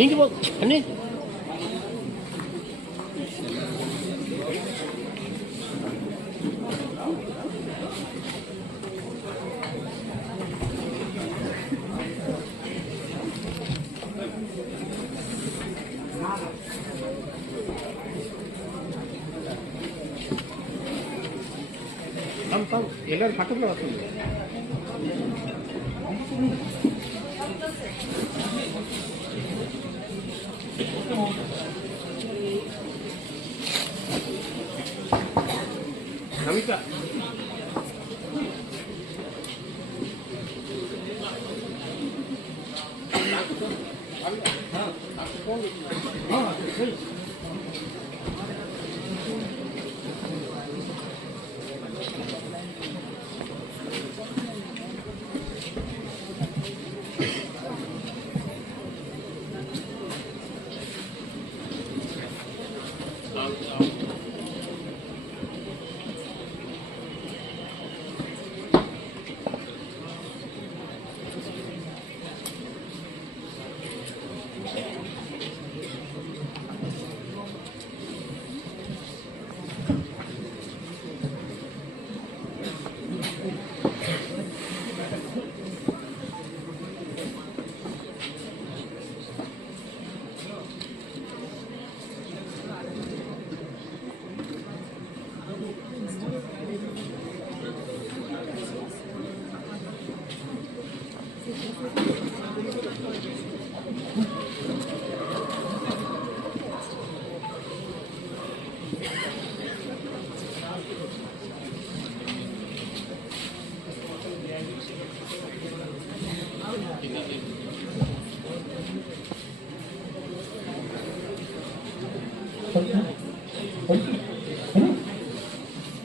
Hindi mo, ano eh? ಎಲ್ಲರೂ ಪಕ್ಕದಲ್ಲಿ ಬರ್ತದೆ. Namita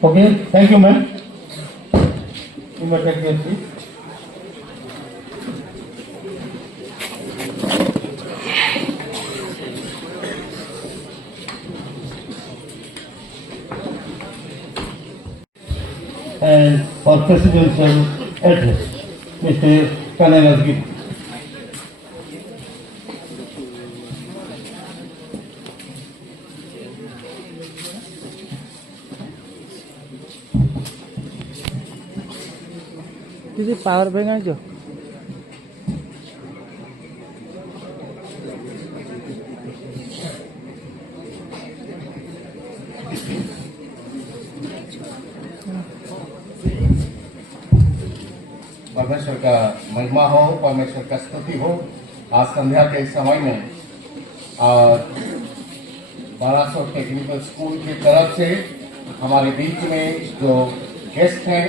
Okay, thank you, ma'am. You may take your seat. And for presidential address, Mr. Kanayazgi. This is power bank aja. परमेश्वर का महिमा हो, परमेश्वर का स्तुति हो। आज संध्या के इस समय में और 1200 टेक्निकल स्कूल की तरफ से हमारे बीच में जो गेस्ट हैं,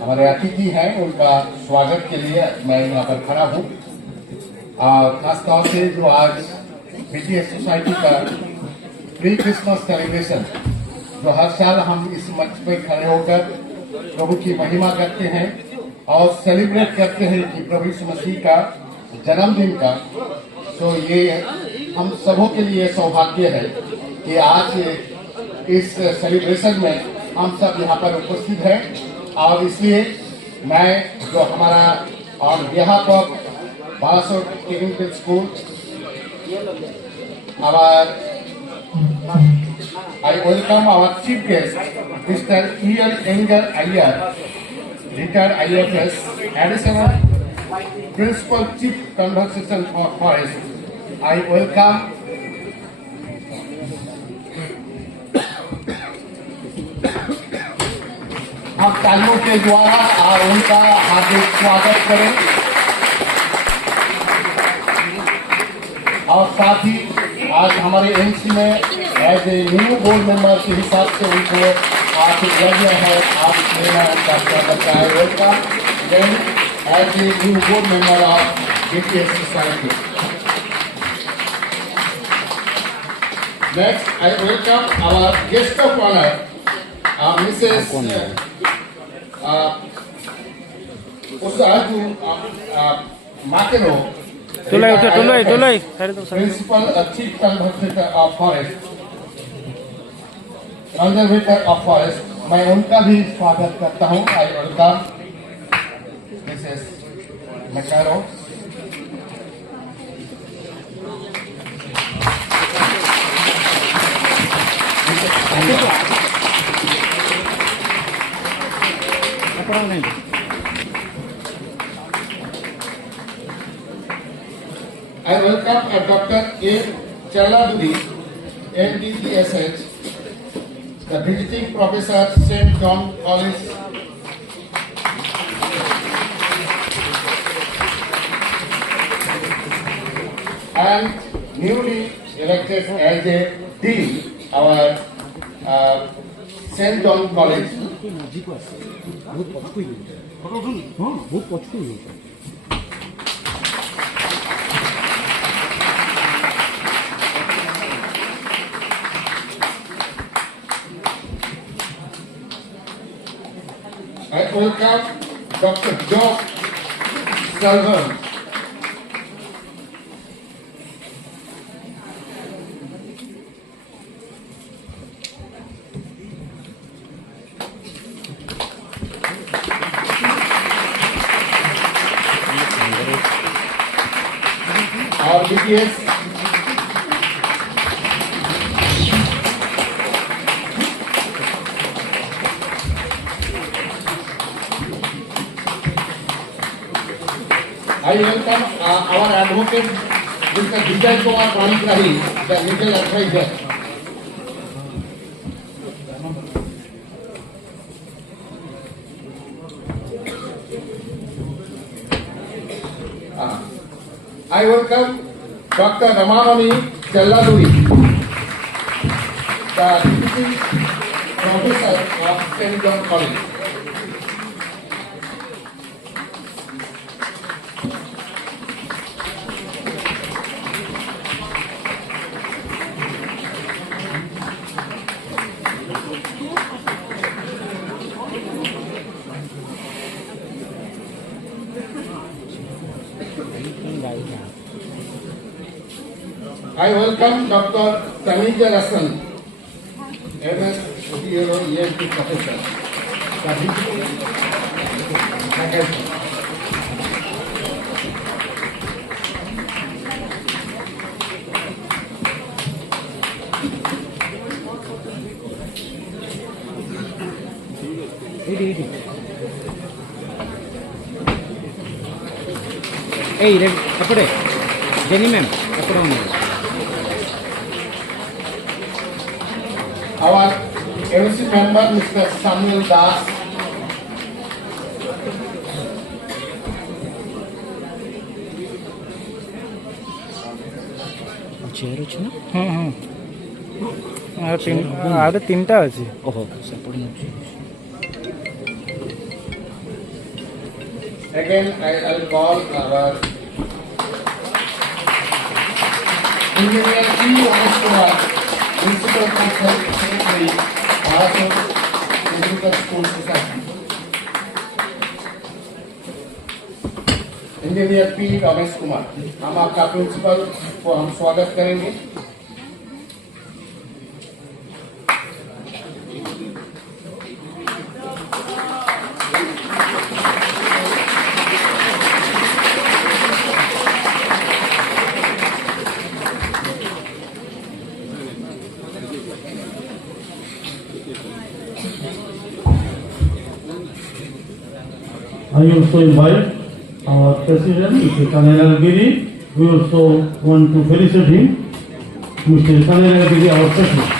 हमारे अतिथि हैं, उनका स्वागत के लिए मैं यहाँ पर खड़ा हूँ। खास तौर से जो आज बीटीएस सोसाइटी का प्री क्रिसमस सेलिब्रेशन, जो हर साल हम इस मंच पर खड़े होकर प्रभु की महिमा करते हैं और सेलिब्रेट करते हैं कि प्रभु यीशु मसीह का जन्मदिन का, तो ये हम सबों के लिए सौभाग्य है कि आज इस सेलिब्रेशन में हम सब यहाँ पर उपस्थित हैं। और इसलिए मैं जो हमारा on behalf of 1200 technical school I welcome our chief guest, Mr. Ian Enger Iyer, retired IFS, additional principal chief conservation for forest. I welcome आप तालियों के द्वारा और उनका हार्दिक स्वागत करें और साथ ही आज हमारे एमसी में as a new board member के हिसाब से उनको आज दिया गया है। आप मेरा उनका स्वागत है। Welcome then as a new board member of BTS society. Next I welcome our guest of honour Mrs Makeno, Tulay. Principal Chief Conservator of Forest, Conservator of Forest, मैं उनका भी स्वागत करता हूँ। I welcome Mrs. Makeno. I welcome Dr. A. Chaladuri, MD/PhD, the visiting professor, St. John College. And newly elected as a dean, our St. John College. I welcome Dr. Joe Salvan. Our BTS. I welcome our advocate, Mr. Vijay Kumar Panigrahi, the legal advisor. I welcome Dr. Ramanani Chelladuri, the visiting professor of St. John College. I welcome Dr. Tanija Rasan, MS Euro ESP professor. Hey, ఎప్పుడే genie ma'am ఎక్కడ ఉన్నారు? Our MC member, Mr. Samuel Das. Chair ଅଛି ନା? ଆଡ଼େ ତିନିଟା ଅଛି। ଓହୋ ସେପଟେ ନେଉଛି। Again, I'll call our engineer P. Anush Kumar, Principal Secretary, Parasur Physical School Society. Engineer P Ramesh Kumar, हम आपका प्रिंसिपल को हम स्वागत करेंगे। I also invite our President, Mr. Kanayal Giri. We also want to felicitate him, Mr. Kanayal Giri, our President.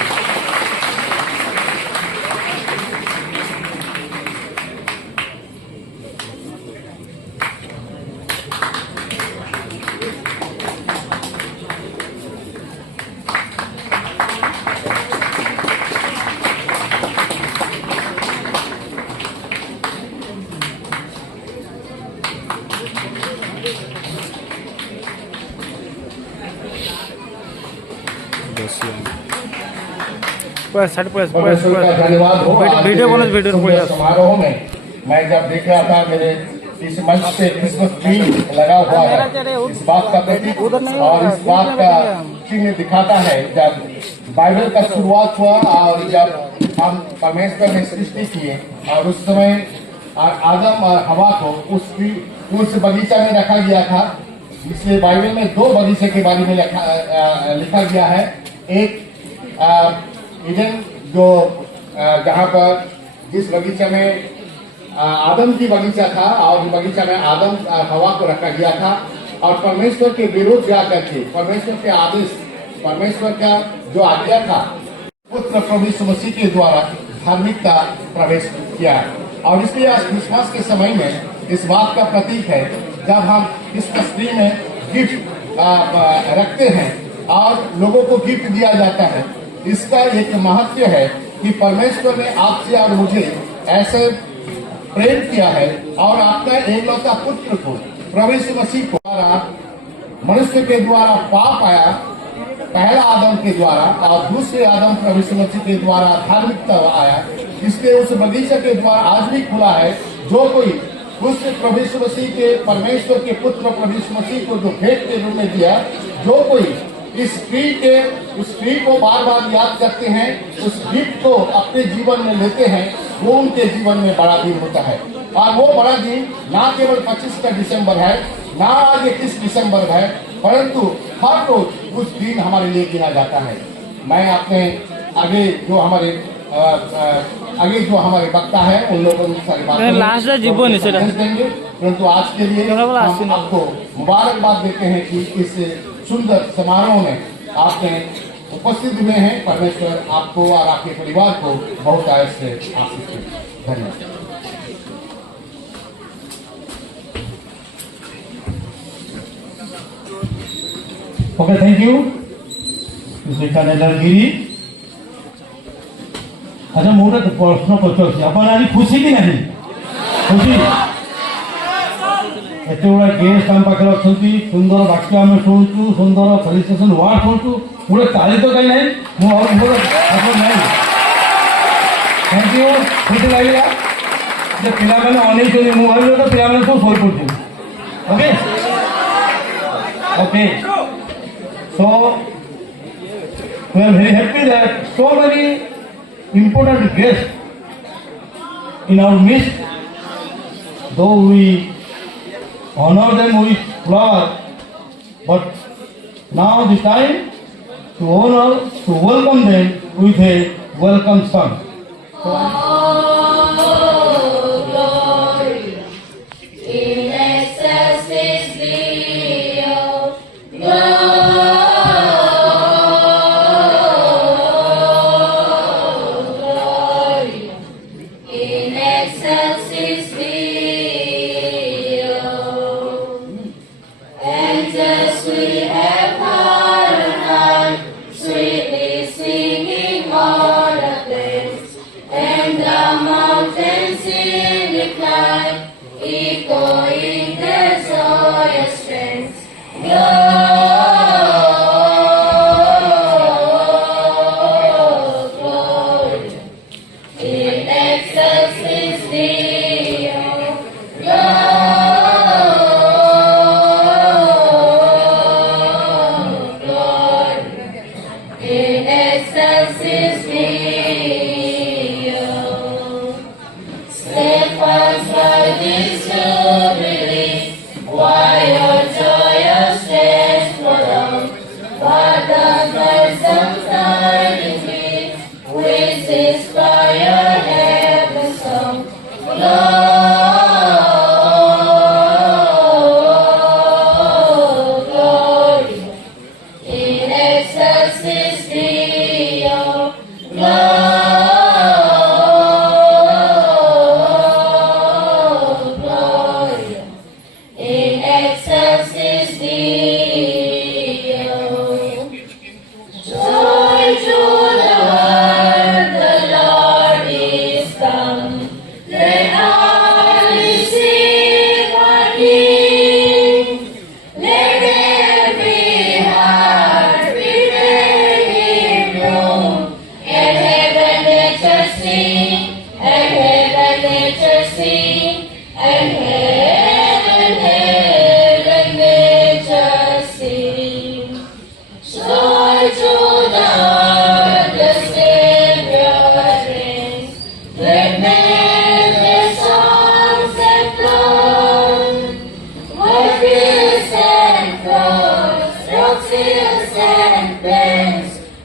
धन्यवाद हो। Video समारोह में मैं जब देख रहा था मेरे इस मंच पे क्रिसमस ट्री लगा हुआ है, इस बात का प्रतीक और इस बात का चिन्ह दिखाता है जब बाइबल का शुरुआत हुआ और जब हम परमेश्वर ने सृष्टि किए और उस समय आदम और हवा को उस बगीचा में रखा गया था। इसलिए बाइबल में दो बगीचे के बारे में लिखा गया है। एक ईडन जो जहाँ पर जिस बगीचे में आदम की बगीचा था और इस बगीचा में आदम हवा को रखा गया था और परमेश्वर के विरोध जाकर के परमेश्वर के आदेश परमेश्वर का जो आज्ञा था पुत्र प्रभु यीशु मसीह के द्वारा धार्मिकता प्रवेश किया है। और इसलिए आज क्रिसमस के समय में इस बात का प्रतीक है जब हम क्रिसमस ट्री में गिफ्ट रखते हैं और लोगों को गिफ्ट दिया जाता है। इसका एक महत्व है कि परमेश्वर ने आपसे और मुझे ऐसे प्रेम किया है और अपना एकलौता पुत्र को प्रभु यीशु मसीह को द्वारा मनुष्य के द्वारा पाप आया, पहला आदम के द्वारा और दूसरे आदम प्रभु यीशु मसीह के द्वारा धार्मिकता आया। इसलिए उस बगीचे के द्वारा आज भी खुला है। जो कोई उस प्रभु यीशु मसीह के परमेश्वर के पुत्र प्रभु यीशु मसीह को जो भेंट के रूप में दिया, जो कोई इस ट्री को बार बार याद करते हैं, उस गिफ्ट को अपने जीवन में लेते हैं, वो उनके जीवन में बड़ा दिन होता है। और वो बड़ा दिन ना केवल 25 का दिसंबर है, ना आज 21 दिसंबर है, परंतु हर रोज उस दिन हमारे लिए गिना जाता है। मैं अपने आगे जो हमारे वक्ता है उन लोगों को सारी बातें देंगे, परंतु आज के लिए हम आपको मुबारकबाद देते हैं कि इस सुंदर समारोह में आपने उपस्थित हुए हैं। परमेश्वर आपको और आपके परिवार को बहुत आयत से आशीष दे। धन्यवाद। ओके, थैंक यू गिरी। अच्छा, ମୁଁ ଗୋଟେ ପ୍ରଶ୍ନ ପଚାରୁଛି, ଆପଣ ଆଜି ଖୁସି କି ନାହିଁ? ଖୁସି? ଏତେ ଗୁଡ଼ା ଗେଷ୍ଟ ଆମ ପାଖରେ ଅଛନ୍ତି, ସୁନ୍ଦର ବାକ୍ୟ ଆମେ ଶୁଣୁଛୁ, ସୁନ୍ଦର ଫେଲିସିଟେସନ ୱାର୍ଡ ଶୁଣୁଛୁ, ଗୋଟେ ତାଳି ତ କାହିଁ ନାହିଁ? ମୁଁ ଆଉ ନାହିଁ। Thank you. ଖୁସି ଲାଗିଲା ଯେ ପିଲାମାନେ ଅନେଇଛନ୍ତି। ମୁଁ ଭାବିଲି ତ ପିଲାମାନେ ସବୁ ଶୋଇପଡ଼ୁଛନ୍ତି। Okay okay, so we are very happy that so many important guests in our midst. Though we honor them with flower, but now the time to welcome them with a welcome song.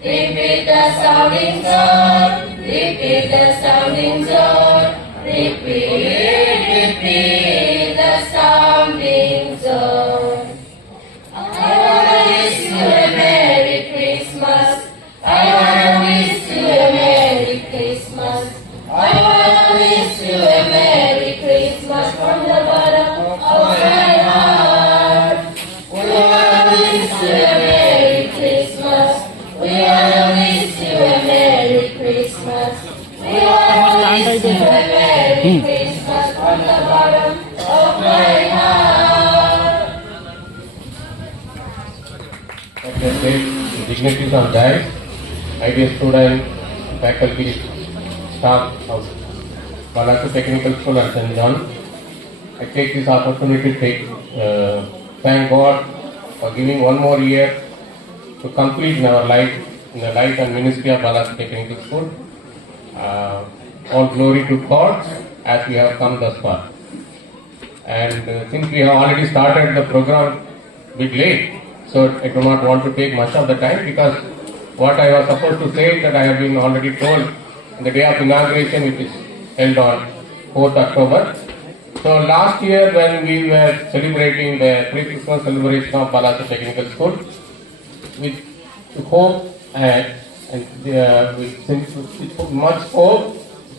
Repeat the sounding song. be the sounding zone. I wanna wish you a Merry Christmas. I wanna wish you a Merry Christmas. I wanna wish you a Merry Christmas from the bottom of my heart. We wanna wish you a Merry Christmas. We wanna wish you a Merry Christmas. We wanna wish you a Merry Christmas from the bottom of my heart. Dignitaries of guys, ideal students, faculty, staff of Balasu Technical School at St. John. I take this opportunity to thank God for giving one more year to complete in our life, in the life and ministry of Balasu Technical School. All glory to God as we have come thus far. And since we have already started the program a bit late, so I do not want to take much of the time, because what I was supposed to say that I have been already told in the day of inauguration, which is held on 4th October. So last year when we were celebrating the pre-Christmas celebration of Balasu Technical School, with hope and with much hope,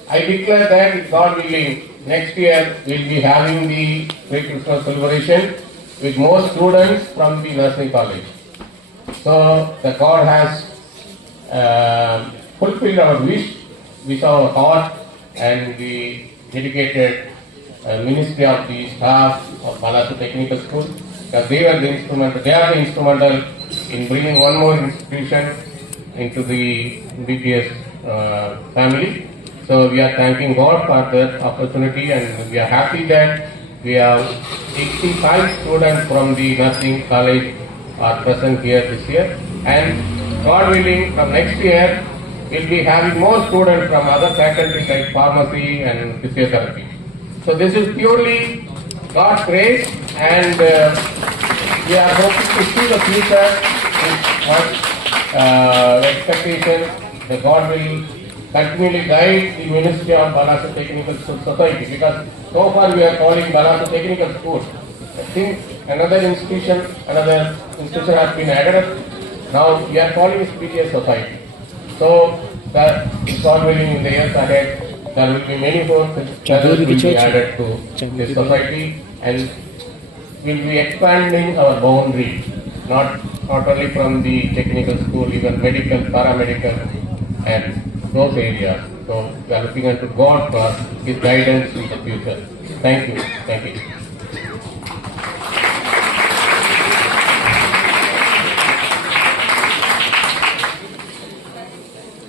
I declare that with God willing, next year we will be having the pre-Christmas celebration with more students from the nursing college. So the God has fulfilled our wish our heart, and the dedicated ministry of the staff of Balasu Technical School, because they are the instrumental in bringing one more institution into the BPS family. So we are thanking God for that opportunity, and we are happy that we have 85 students from the nursing college are present here this year, and God willing, from next year we'll be having more students from other faculties like pharmacy and physiotherapy. So this is purely God's grace, and we are hoping to see the future with much expectation that God will continually guide the ministry of Balasu Technical School Society, because so far we are calling Balasu Technical School. I think another institution has been added. Now we are calling it BPS Society. So that God willing, in the years ahead, there will be many more that will be added to this society, and we will be expanding our boundary, not only from the technical school, even medical, paramedical, and those areas. So we are looking unto God for His guidance in the future. Thank you. Thank you.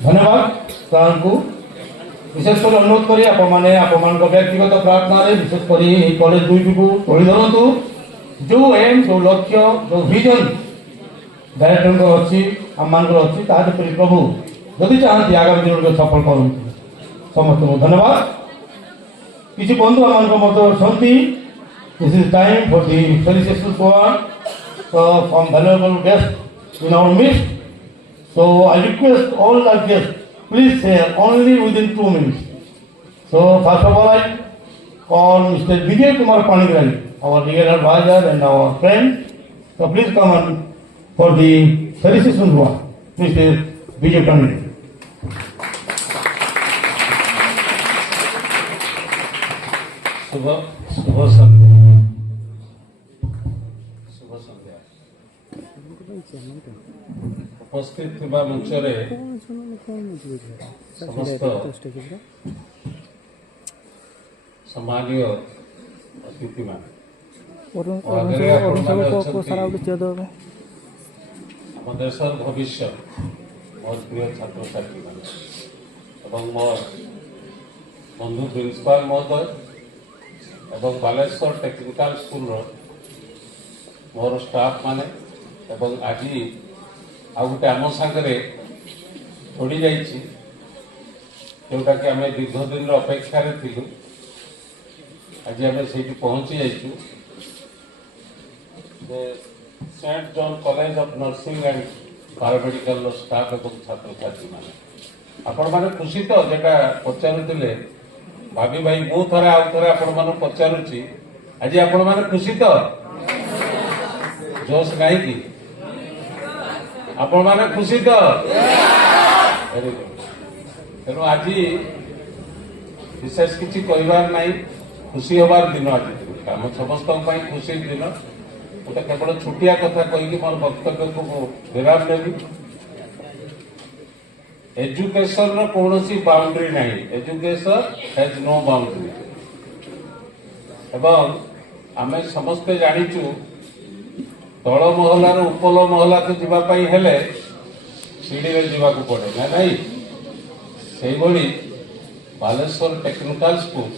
धन्यवाद सार को विशेष कर अनुरोध करी आपण व्यक्तिगत प्रार्थना विशेष college दुईटी को तोड़ी धरतु जो एम जो लक्ष्य जो विजन डायरेक्टर अच्छी आम अच्छी प्रभु जदि चाहती आगामी दिन में सफल करूँ समस्त को धन्यवाद किसी बंधु um this is time for the celebration from valuable guest in our midst. So I request all our guests, please share only within 2 minutes. So first of all, I call Mr. Vijay Kumar Panigrahi, our legal advisor and our friend. So please come on for the felicitation one, Mr. Vijay Panigrahi. शुभ संध्या उपस्थित थिबा मंचरे समस्त सम्मानीय अतिथि मान आम देशर भविष्य मोर प्रिय छात्र छात्री मान एवं मोर बंधु प्रिंसिपाल महोदय एवं बालेश्वर टेक्निकल स्कूल मोर स्टाफ माने एवं आज आउ गोटे आम सागर जोड़ी जोटा कि आम दीर्घ दिन अपेक्षार थिलु आज आम से पहुंची जाइछु saint John college of nursing and paramedical staff एवं छात्र छात्री माने आपण माने खुशी तो जेटा पचारुतिले भाभी भाई मु थरे आउ थरे आपण मानु पचारुची आज आपण माने खुशी तो जोश नहीं की आपण माने खुशी तो वेरी गुड तेणु आज विशेष किसी कहबार नहीं खुशी हबार दिन आज आम समस्त खुशी दिन गोटे केवल छुटिया कथा कहीकि मोर वक्तव्य को विराम देवी एजुकेशन कौन सी बाउंड्री नहीं एजुकेशन हैज नो बाउंड्री एवं आम समस्ते जाचु तल महलार उपल महला को जीवाई हेले सीढ़ी जावाक पड़े ना नहीं से भली बालेश्वर टेक्निकल स्कूल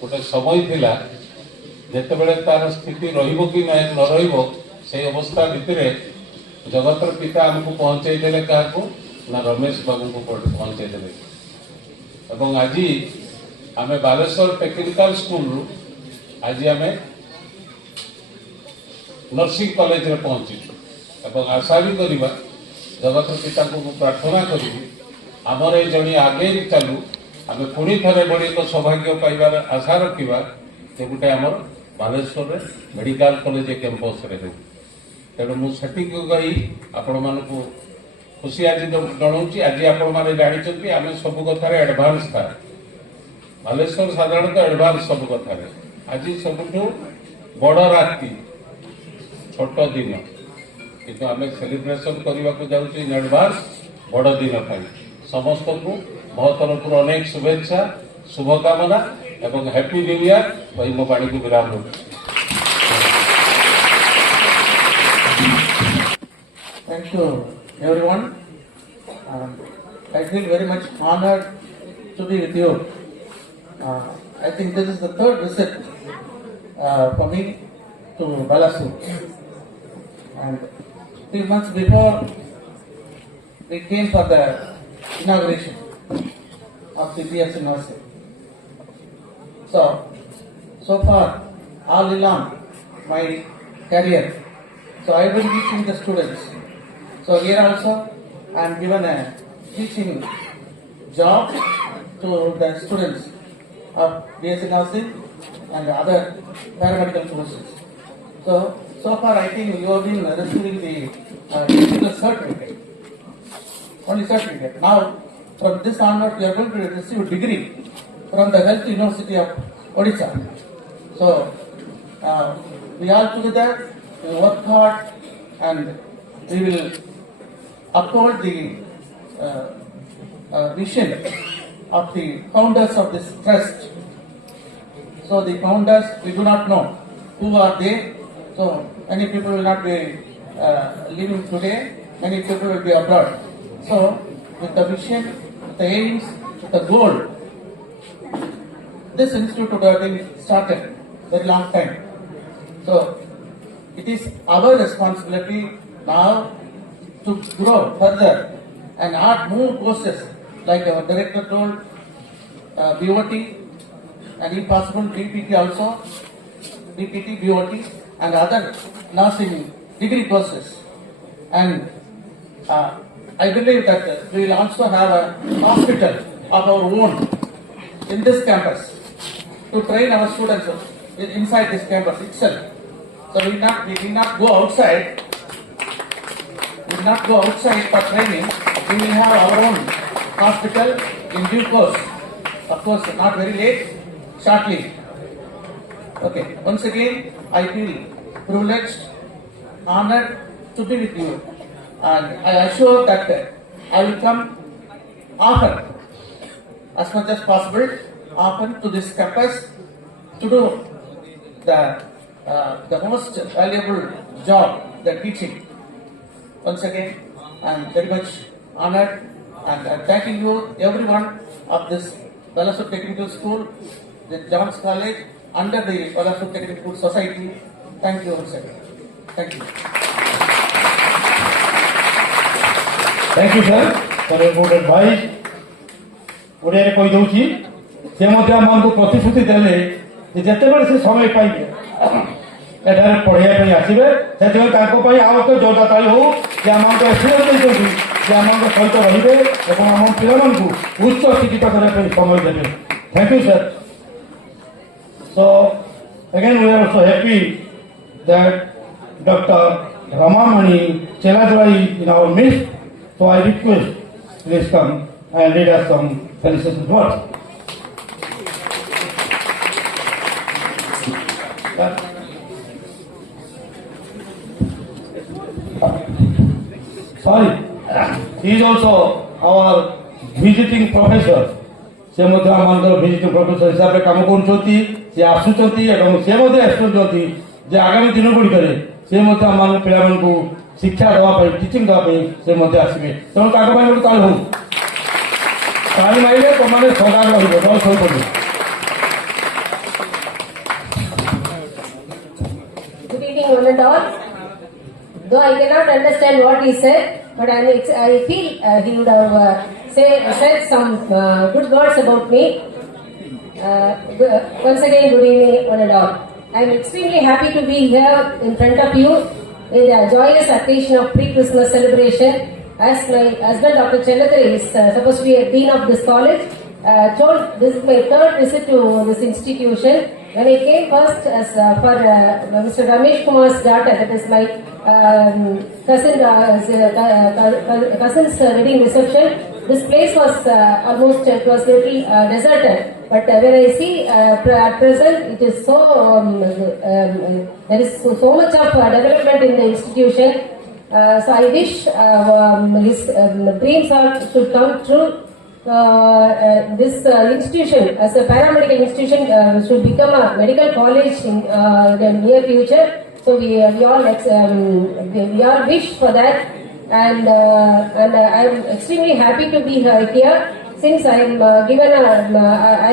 गोटे समय थिला जेतेबेले तार स्थिति रहिबो कि न रहिबो से अवस्था भितर जगतर पिता आमको पहुंचे देले काको ना रमेश बाबू को पहुंचे देले एवं आज आम बालेश्वर टेक्निकल स्कूल आज आम नर्सिंग कॉलेज रे पहुंचीचु एवं आशा भी करवा जगतर पिता को प्रार्थना करी आमर ये जणी आगे चलू आम पुणी थे बड़ी एक सौभाग्य पाइबार आशा रखा जे गोटे आमर बालेश्वर मेडिकल कॉलेज कैंपस रे हो तेणु मुझे गई आपण मानू खुशी आज जनाऊँगी आज आपण मैंने जानते आम सब कथार एडभांस था बालेश्वर साधारणतः एडभांस सब कथार आज सबुठ बड़ राति छोट दिन किंतु आम सेलिब्रेशन करने को जाऊँ इन एडभांस बड़ दिन पाई समस्त को मो तरफ अनेक शुभेच्छा शुभकामना एवं हैप्पी न्यू ईयर वही मो बाणी को विराम दूँ Thank you, everyone. I feel very much honored to be with you. I think this is the third visit for me to Balasur. And 3 months before, we came for the inauguration of the PS University. So far, all along my career, so I have been teaching the students. So here also, I am given a teaching job to the students of BSc Nursing and other paramedical courses. So far I think you have been receiving the technical certificate, only certificate. Now, from this onward, you are going to receive a degree from the Health University of Odisha. So, we all together will work hard and we will uphold the vision of the founders of this trust. So the founders, we do not know who are they. So many people will not be living today, many people will be abroad. So with the vision, with the aims, with the goal, this institute would have been started very long time. So it is our responsibility now to grow further and add more courses like our director told, BOT and if possible BPT also, BPT, BOT and other nursing degree courses. And I believe that we will also have a hospital of our own in this campus to train our students inside this campus itself. So we will not go outside. We will not go outside for training. We will have our own hospital in due course. Of course, not very late, shortly. Okay. Once again, I feel privileged, honored to be with you, and I assure that I will come often, as much as possible, often to this campus to do the most valuable job, the teaching. Once again, I am very much honored and I am thanking you, everyone of this Balasur Technical School, the Johns College, under the Balasur Technical Society. Thank you once again. Thank you. Thank you, sir, for your good advice. ଓଡ଼ିଆରେ କହିଦେଉଛି ସେ ମଧ୍ୟ ଆମକୁ ପ୍ରତିଶ୍ରୁତି ଦେଲେ ଯେ ଯେତେବେଳେ ସେ ସମୟ ପାଇବେ ଏଠାରେ ପଢ଼ିବା ପାଇଁ ଆସିବେ ସେଥିପାଇଁ ତାଙ୍କ ପାଇଁ ଆଉ ଏକ ଜୋରଦାର ତାଳି ହଉ ଯେ ଆମମାନଙ୍କୁ ଏକ୍ସପିରିଏନ୍ସ ଦେଇଛନ୍ତି ଯେ ଆମମାନଙ୍କ ସହିତ ରହିବେ ଏବଂ ଆମ ପିଲାମାନଙ୍କୁ ଉଚ୍ଚ ଶିକ୍ଷିତ କରିବା ପାଇଁ ସମୟ ଦେବେ। Thank you sir. So again we are also happy that Dr. Ramamani Cheladurai in our midst. So I request please come and read us some felicitation words. Sorry, he is also our visiting professor. से मध्य आमर visiting professor हिसाब से कम कर आसुँच आगामी दिन गुड़िक से आम पिला शिक्षा देवाई टीचिंग देवाई से आसवे तेणु ताकि गोटे ताली हो ताली मारे तुम मैंने सगार रही तुम शो कर Good evening, one and all. Though I cannot understand what he said, but I feel he would have said some good words about me. Once again, good evening, one and all. I am extremely happy to be here in front of you in the joyous occasion of pre-Christmas celebration. As my husband, Dr. Chelladri, is supposed to be a dean of this college, told this is my third visit to this institution. When I came first as for Mr. Ramesh Kumar's daughter, that is my cousin's wedding reception, this place was almost, it was little deserted. But when I see at present, it is so, there is so much of development in the institution. So I wish his dreams should come true. This institution, as a paramedical institution, should become a medical college in the near future. So we all wish for that, and I am extremely happy to be here. Since I am I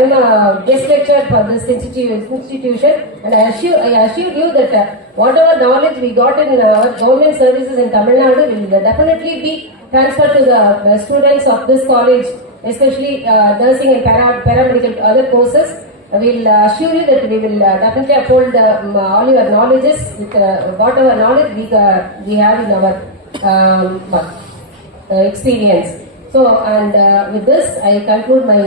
am a guest lecturer for this institution, and I assure you that whatever knowledge we got in our government services in Tamil Nadu will definitely be transferred to the students of this college, especially nursing and paramedical other courses. I will assure you that we will definitely uphold all your knowledges with whatever knowledge we have in our experience. So, and with this, I conclude my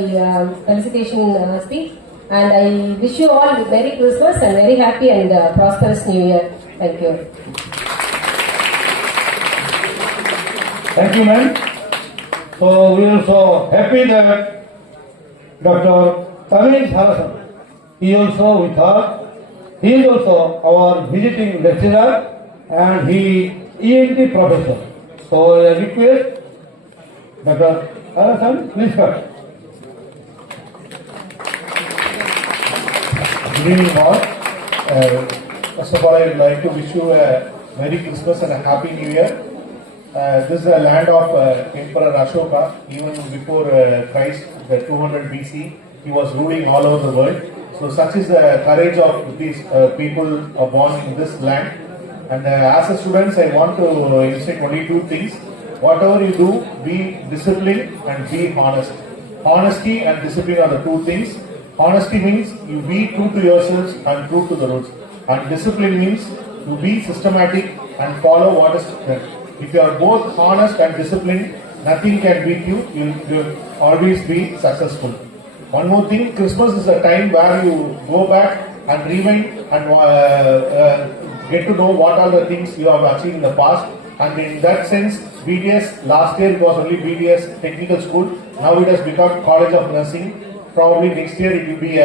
felicitation speech, and I wish you all Merry Christmas and very happy and prosperous New Year. Thank you. Thank you, ma'am. So we are so happy that Dr. Tamil Harasan is also with us. He is also our visiting lecturer and he ENT professor. So I request Dr. Harasan, please come. Good evening all. First of all, I would like to wish you a Merry Christmas and a Happy New Year. This is the land of Emperor Ashoka. Even before Christ, the 200 BC, he was ruling all over the world. So such is the courage of these people born in this land. And as a student, I want to illustrate only two things. Whatever you do, be disciplined and be honest. Honesty and discipline are the two things. Honesty means you be true to yourselves and true to the rules. And discipline means you be systematic and follow what is written. If you are both honest and disciplined, nothing can beat you. You will always be successful. One more thing, Christmas is a time where you go back and rewind and get to know what are the things you have achieved in the past. And in that sense, BDS, last year it was only BDS Technical School. Now it has become College of Nursing. Probably next year it will be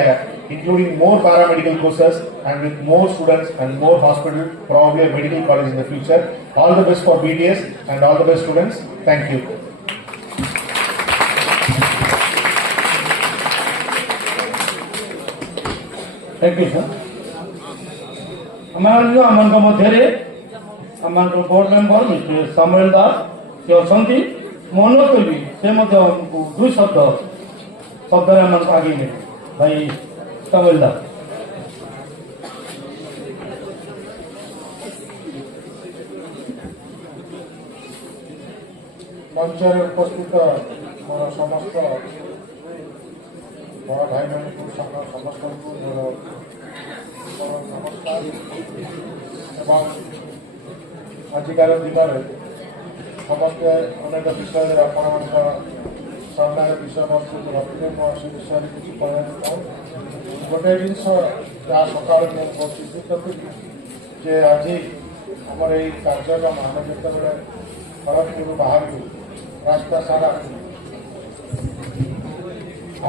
including more paramedical courses and with more students and more hospital, probably a medical college in the future. All the best for BDS and all the best students. Thank you. Thank you, sir. आम मध्य आम board member mister Samuel दास से अच्छा मन करी से दुई शब्द आम आगे भाई सामुएल दास मंचर उपस्थित मोर समस्त बड़ भाई मान समस्त मोर नमस्कार आजिकार दिन में समस्ते अनेक विषय आपण सामने विषय वस्तु रखिले मुझे विषय किसी कहना चाहूँ गोटे जिनस जहाँ सका चिंतित जे आज आम ये कार्यक्रम आम जो खड़गपुर बाहर रास्ता सारा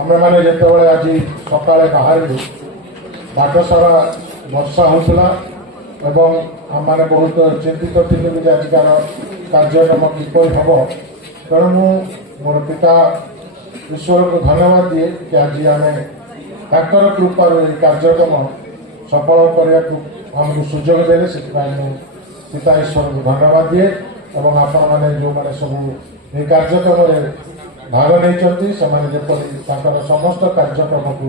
आम मैंने जो आज सका बाहर बाट सारा वर्षा होता एवं आम मैंने बहुत चिंतित थी आजिकार कार्यक्रम किपर हम तेणु मोर पिता ईश्वर को धन्यवाद दिए कि आज आम ताकर कृपार कार्यक्रम सफल करने को आमको सुजोग देले से पिता ईश्वर को धन्यवाद दिए और आपण मैंने जो मैंने सब ये कार्यक्रम में भाग नहीं समस्त कार्यक्रम को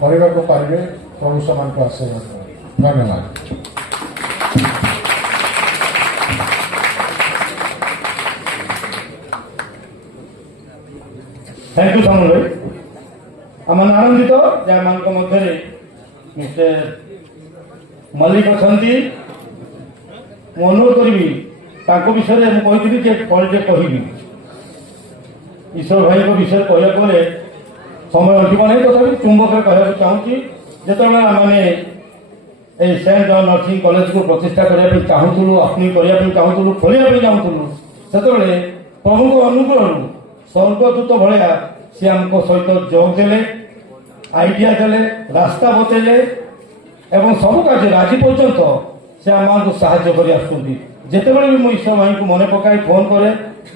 करने को पारे प्रभु समान को आशीर्वाद धन्यवाद। थैंक यू सामूल भाई आम आनंदित जहाँ मध्य मिस्टर मल्लिक अच्छा अनुरोध करी विषय मुझे कही कहबी ईश्वर भाई विषय कहले समय अंतिम नहीं तथा चुंबक कहना चाहूँगी जो मैंने सेंट जॉन नर्सिंग कॉलेज को प्रतिष्ठा करने चाहूलु ओपनिंग करने चाहूलु खोलिया चाहूलु से प्रभु को अनुग्रह स्वर्गदूत भाया सी आम सहित जोग देले आइडिया देले रास्ता बतेले एवं सब कार्य आज पर्यंत से आम साहाय्य कर जितेबाला भी मुझे ईश्वर भाई को मन पकाई फोन करे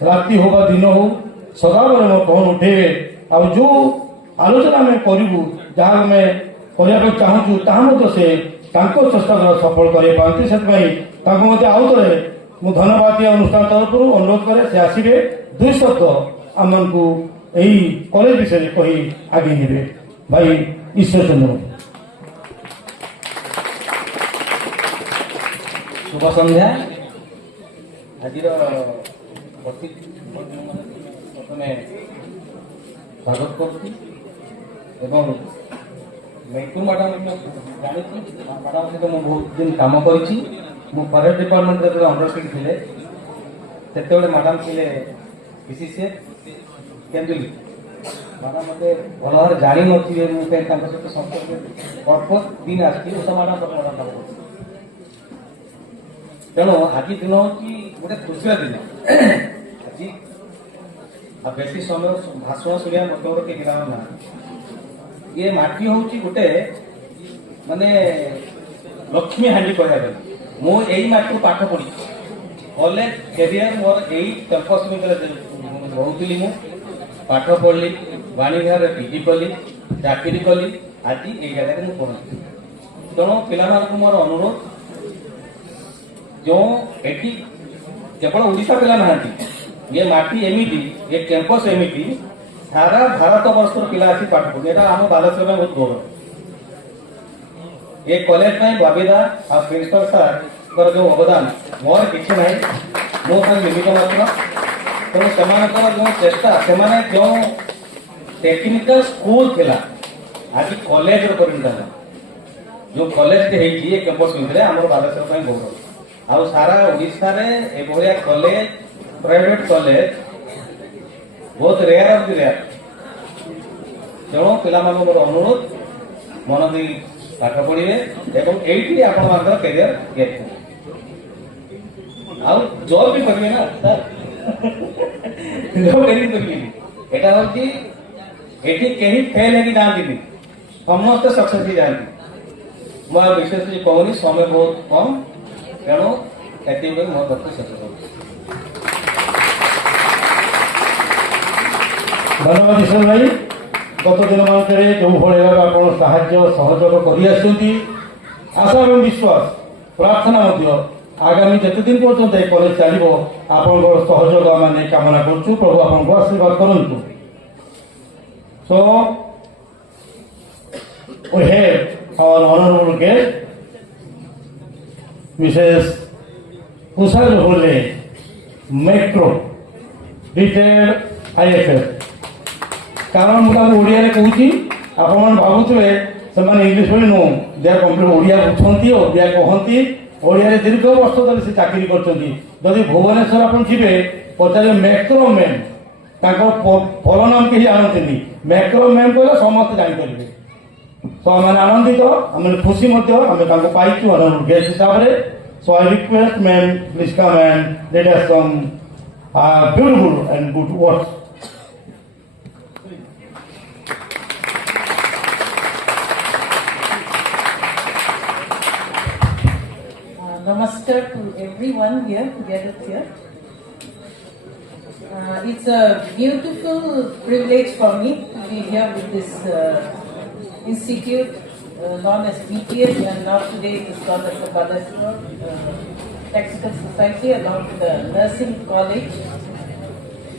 राति हो बा दिन हो सदाबले मो फोन उठेबे आ जो आलोचना आम करूँ जहाँ आम करने चाहूँ ताकि से चेष्टा सफल कर आउ थे मुझे धन्यवाद दिया अनुष्ठान तरफ अनुरोध करे से आसवे 2 शब्द आम को यही कॉलेज विषय कही आगे ने भाई ईश्वर चंद्र। शुभ संध्या आज प्रथम स्वागत कर मैकुर मैडम जानी मैडम सहित मुझे बहुत दिन कम कर फरेस्ट डिपार्टमेंट जो अंडर थे से मैडम थे पीसीसी केंदुली मैडम मत भल भाव जानी नी मुझे सहित संपर्क अल्प दिन आसी मैडम मैडम तेणु आज दिन हूँ गोटे खुशी दिन आज बेसी समय भाषण शुणा मत गोटे गिराम ना ये माटी हूँ गोटे माने लक्ष्मी हांडी कह मुझे माटी पाठ पढ़ी कॉलेज कैरियर मोर यही कैंपस में रोली मु पाठ पढ़ली वाणिज्य पीजी कली चाकरी कली आज ये जगह मुझे पढ़ी तेणु पिला मोर अनुरोध जो एटी केवल ओडिशा पिला ना ये माटी एमती ये कैंपस एमती सारा भारत वर्ष पिला आसी पाठ पढ़े यहाँ आम बालेश्वर में बहुत गौरव ये कॉलेज में बबीदा और प्रिंसिपल सार जो अवदान मोर किसी ना मो निमित्त मात्र तेणु से जो चेष्टा से जो टेक्निकल स्कूल थिला आज कॉलेज परिणत जो कॉलेज ये कैंपस में आम बालेश्वर में गौरव आउ सारा ओडिशा रे एभलिया कॉलेज प्राइवेट कॉलेज बहुत रेयर ऑफ द रेयर तेणु पिला मोर अनुरोध मन दे पाठ पढ़े एवं एटी आपण कैरियर गेट आउ जॉब भी करिए ना सर जॉब ट्रेनिंग करिए एटा होची एटी केही फेल है कि जाती समस्त सक्सेस जाती मैं विशेष कहूनी समय बहुत कम तेणु ये मो बक्तव्य शेष धन्यवाद ईश्वर भाई गत दिन मानक जो भाव आप सहयोग कर आशा और विश्वास प्रार्थना आगामी जिते दिन पर्यंत ये कॉलेज चलो आप सहयोग आम कामना करूँ प्रभु आपको आशीर्वाद करूँ सो we have our honorable guest Mrs. Kusal Hole, Metro, retired IFF. कारण मुझे ओडिया रे कहूँ आपण भावुए से इंग्लीश बोली no they are complete Odia बुझती और दे कहती ओडिया रे दीर्घ वर्ष धरी से चाकरी करछंती जदि भुवनेश्वर आपण जिबे पचारे मैक्रो मैन ताको फल नाम कहीं जानते मैक्रो मैन कहले समस्त जान पारे So I am आनंदित आम खुशी आम पाई गेस्ट हिसाब से. So I request ma'am, please come and let us some beautiful and good words. Namaskar to everyone here gathered here. It's a beautiful privilege for me to be here with this institute known as BPS, and now today it is called as the Balashwar Technical Society along with the Nursing College.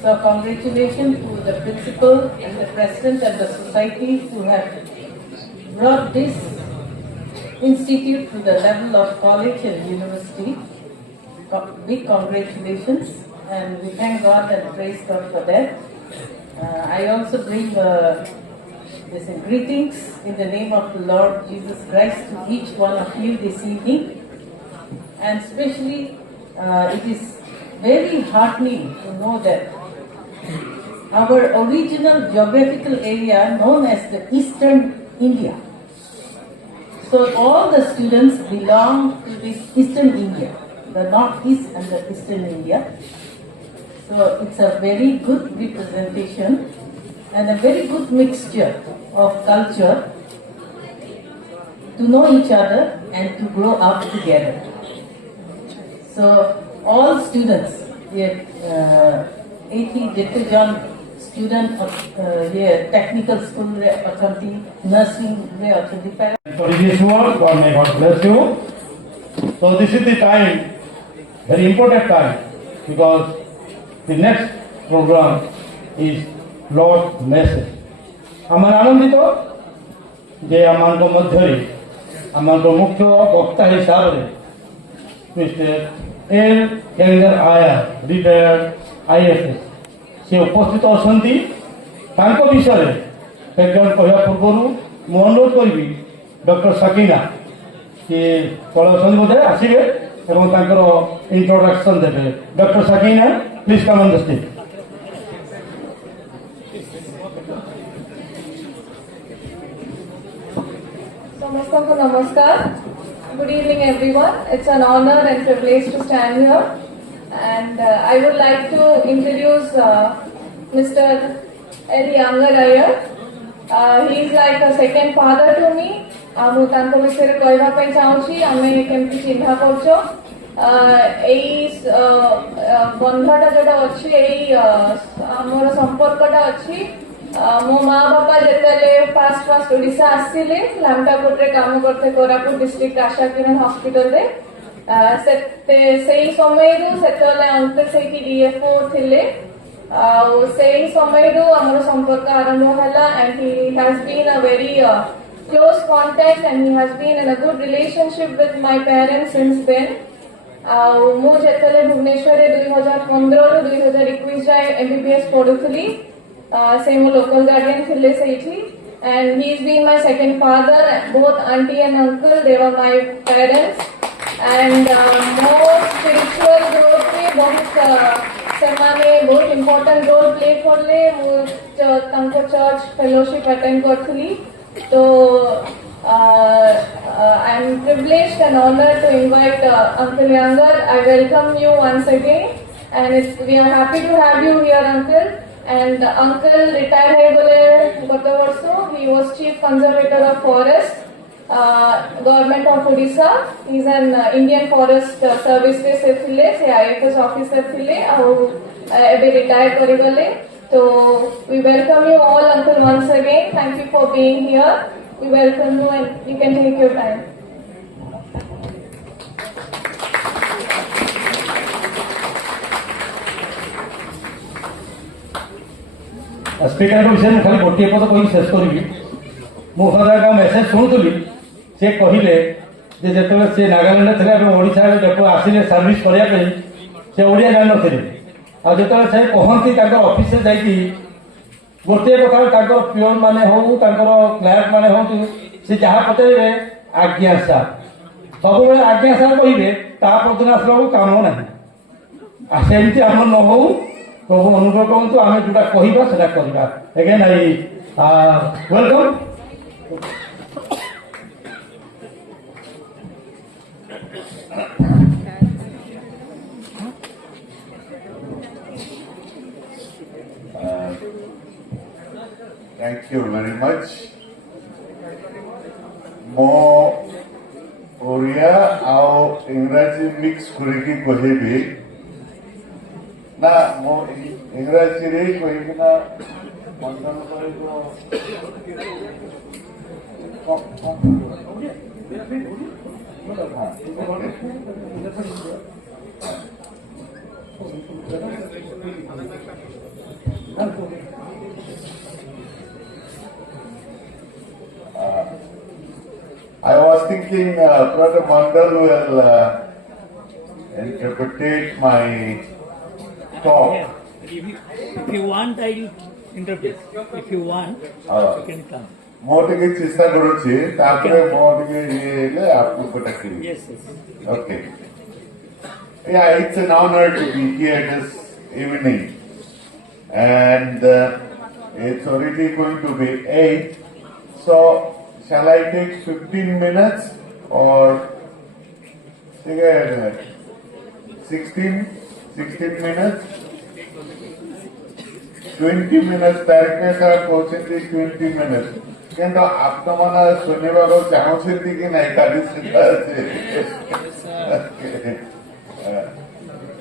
So congratulations to the principal and the president and the society who have brought this institute to the level of college and university. Big congratulations, and we thank God and praise God for that. I also bring this greetings in the name of the Lord Jesus Christ to each one of you this evening, and especially it is very heartening to know that our original geographical area known as the Eastern India. So all the students belong to this Eastern India, the Northeast and the Eastern India. So it's a very good representation and a very good mixture of culture to know each other and to grow up together. So all students, we have 80 Dr. John student here, technical school re authority, nursing re authority. For this work, God may God bless you. So this is the time, very important time, because the next program is Lord Message. आमान आनंदित जे आमान मध्य आमान मुख्य वक्ता हिसाब से mister L ginger आयर retired IFS से उपस्थित अच्छा विषय बैकग्राउंड कहवा पूर्व मुझे अनुरोध करी डॉक्टर सकीना सी पढ़ाई बोधे आसवे और इंट्रोडक्शन देते. Doctor Sakina please come on the stage. Namaskar. Good evening, everyone. It's an honor and privilege to stand here, and I would like to introduce Mr. Eddie Angar Iyer. He is like a second father to me. ମୁଁ ତାଙ୍କ ବିଷୟରେ କହିବା ପାଇଁ ଚାହୁଁଛି ଆମେ କେମିତି ଚିହ୍ନା କରୁଛୁ. ଏଇ ବନ୍ଧଟା ଯୋଉଟା ଅଛି, ଏଇ ଆମର ସମ୍ପର୍କଟା ଅଛି. ମୋ ମା ବାପା ଯେତେବେଳେ ଫାଷ୍ଟ ଓଡ଼ିଶା ଆସିଲେ ଲାମଟାକୋଟରେ କାମ କରିଥିଲେ କୋରାପୁଟ ଡିଷ୍ଟ୍ରିକ୍ଟ ଆଶା କିରଣ ହସ୍ପିଟାଲରେ. ସେଇ ସମୟରୁ ସେତେବେଳେ ଅଙ୍କଲ ସେଇଠି DFO ଥିଲେ. ଆଉ ସେଇ ସମୟରୁ ଆମର ସମ୍ପର୍କ ଆରମ୍ଭ ହେଲା, and he has been a very close contact and he has been in a good relationship with my parents since then. ଆଉ ମୁଁ ଯେତେବେଳେ ଭୁବନେଶ୍ୱରରେ 2015ରୁ 2021 ଯାଏ MBBS ପଢୁଥିଲି, ସେ ମୋ local guardian ଥିଲେ ସେଇଠି, and he's been my second father. Both auntie and uncle, they were my parents, and ମୋ spiritual growth ରେ ବହୁତ ସେମାନେ ବହୁତ important role play କଲେ. ମୁଁ ତାଙ୍କ church fellowship attend କରିଥିଲି. So I am privileged and honored to invite Uncle Younger. I welcome you once again, and we are happy to have you here, Uncle. And Uncle retired ହେଇଗଲେ ଗତ ବର୍ଷ. He was Chief Conservator of Forest, Government of Odisha. He is an Indian Forest Service ରେ ସେ ଥିଲେ, ସେ IFS officer ଥିଲେ, ଆଉ ଏବେ retire କରିଗଲେ. So we welcome you all, Uncle, once again. Thank you for being here. We welcome you, and you can take your time. Speaker विषय में खाली गोटे पद कही शेष करी. मुझे मेसेज शुणुली से कहले जो से नागालैंड थे ओडा आसिले सर्विस करने से ओडिया जान नी. आ जो से कहती ऑफिस से जाकि गोटे कथा पिओन मैंने हो क्लर्क मैंने हो सी जहाँ पचारे आज्ञा सार सब आज्ञा सार कहे तापरदिन आसला कम ना सेमती आम न हो. प्रभु अनुग्रह करूँ आम जोटा कहवा से करवा. Again I welcome. Thank you very much. Mo Oriya ao Engraji mix kuriki kohibi. Na mo Engraji re kohibi na mandan koribo. I was thinking Brother Mandal will interpret my talk. If you want, I will interpret. If you want, you can come. More to chista guruji, tapre more to aapko patakki. Yes, yes. Okay. Yeah, it's an honor to be here this evening, and it's already going to be 8. So, shall I take 15 minutes or 16 minutes? 20 minutes, directness are possibly 20 minutes. Can the Aptamana Sunnivago Chamusiti in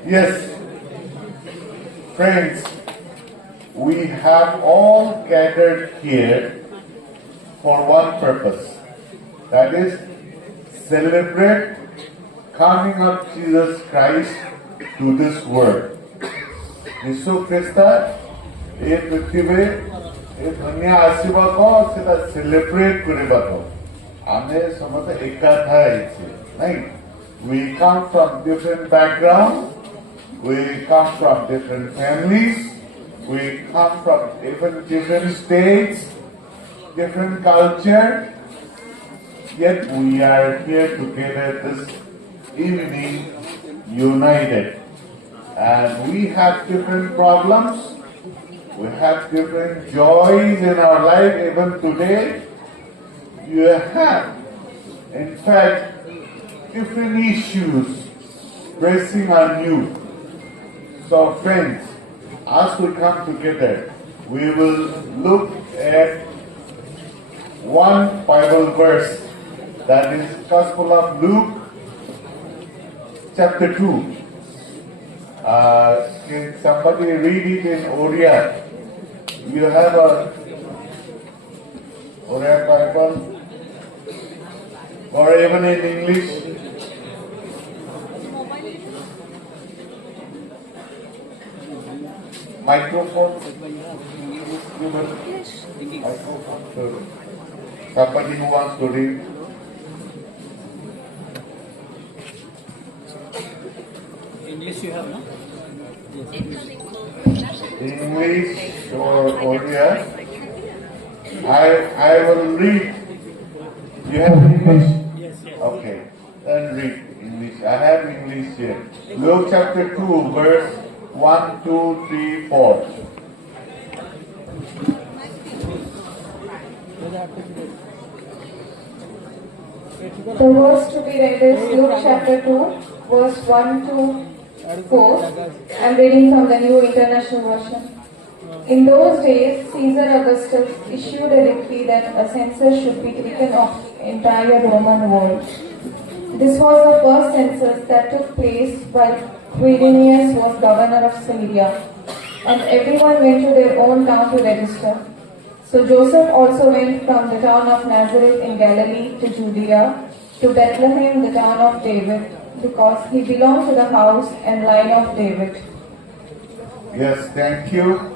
Yes, friends, we have all gathered here for one purpose, that is celebrate coming of Jesus Christ to this world. Yishu Krista ए पृथ्वी ए दुनिया आसीबा को सेटा celebrate करबा को आमे समस्त एकाठा आइछे नहीं we come from different background, we come from different families, we come from different states, different culture, yet we are here together this evening united, and we have different problems. We have different joys in our life. Even today, you have, in fact, different issues pressing on you. So friends, as we come together, we will look at one Bible verse, that is Gospel of Luke, chapter 2. Can somebody read it in Oriya? You have a Oriya Bible, or even in English? Microphone? Microphone. Somebody who wants to read? English you have, no? English or Oriya? I will read. You have English? Yes, yes. Okay, then read English. I have English here. Luke chapter 2, verse 1, 2, 3, 4. The verse to be read is Luke chapter 2, verse 1 to 4. I'm reading from the New International Version. In those days, Caesar Augustus issued a decree that a census should be taken of the entire Roman world. This was the first census that took place while Quirinius was governor of Syria, and everyone went to their own town to register. So Joseph also went from the town of Nazareth in Galilee to Judea, to Bethlehem, the town of David, because he belonged to the house and line of David. Yes, thank you.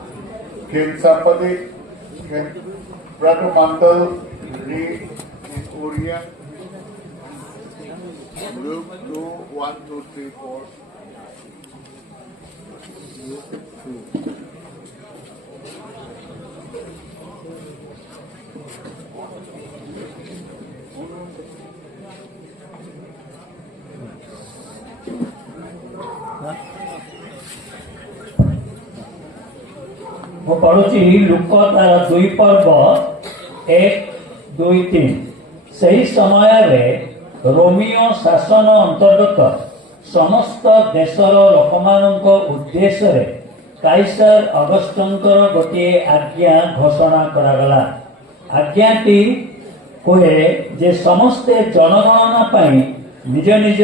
Can somebody, can Brother Mandal read in Oriya? Luke 2, 1, 2, 3, 4. Luke 2. ମୁଁ ପଢୁଛି ଲୁକ ତାର 2 ପର୍ବ 1, 2, 3। ସେହି ସମୟରେ Romeo शासन अंतर्गत समस्त देशर लोकमानक उद्देश्य काइसर अगस्टंकर गोटे आज्ञा घोषणा करागला। आज्ञाटी कहे जे समस्ते जनगणना पाई निज निज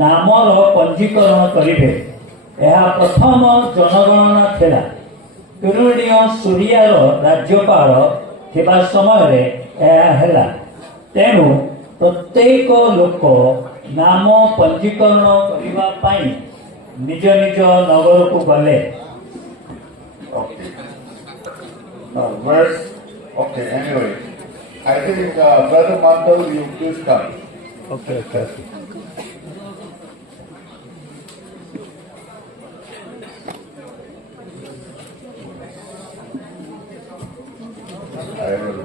नामर पंजीकरण करिवे। यह प्रथम जनगणना थिला। तुरुणीय सूर्यार राज्यपाल थिबा समय हेला। तेणु प्रत्येक लोक नाम पंजीकरण करिबा पाई निज निज नगर को गले। Okay. Verse. Okay. Anyway, I think Brother Mandal, you please come. Okay. I will.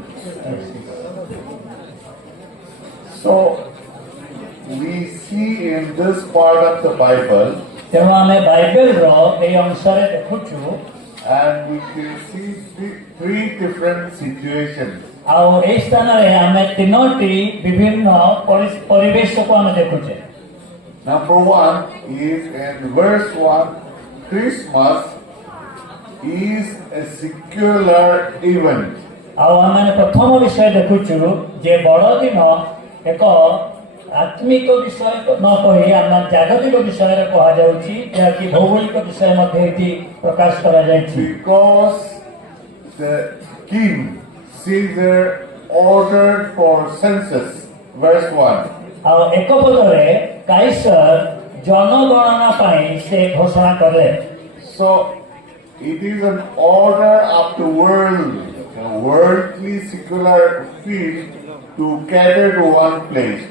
So we see in this part of the Bible, तेणु आम बाइबल अंश देखुचु and we can see three different situations. आउ ए स्थान रे आम तीनोटी विभिन्न परिवेश को आम देखुचे। Number one is in verse 1, Christmas is a secular event. आउ आम प्रथम विषय देखुचु जे बड़ दिन एक आत्मिक विषय न कही आम जागतिक विषय कहा जाउची कि भौगोलिक विषय मध्ये प्रकाश करा जायछि। Because the king Caesar ordered for census, verse 1. आउ एक पदरे काइसर जनगणना पाई से घोषणा करले। So it is an order of the world, a worldly secular field to gather to one place,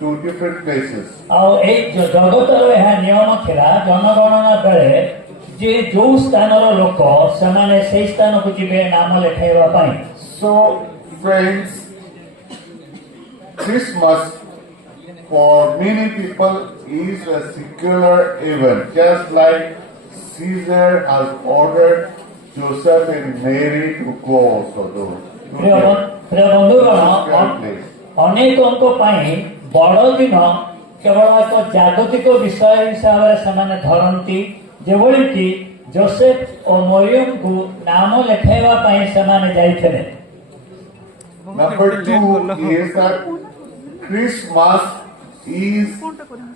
to different places. आउ ए जगतर यह नियम थिला जनगणना बेले जे जो स्थानर लोक समाने से स्थान को जिबे नाम लेखाइबा पाई। So friends, Christmas for many people is a secular event, just like Caesar has ordered Joseph and Mary to go also to प्रिय बंधुगण अनेक बड़ दिन केवल एक जागतिक विषय हिसाब से धरती जेभली कि जोसेफ और मरियम को नाम लेखाइबा पाई से जाइथिले। Number two is that Christmas is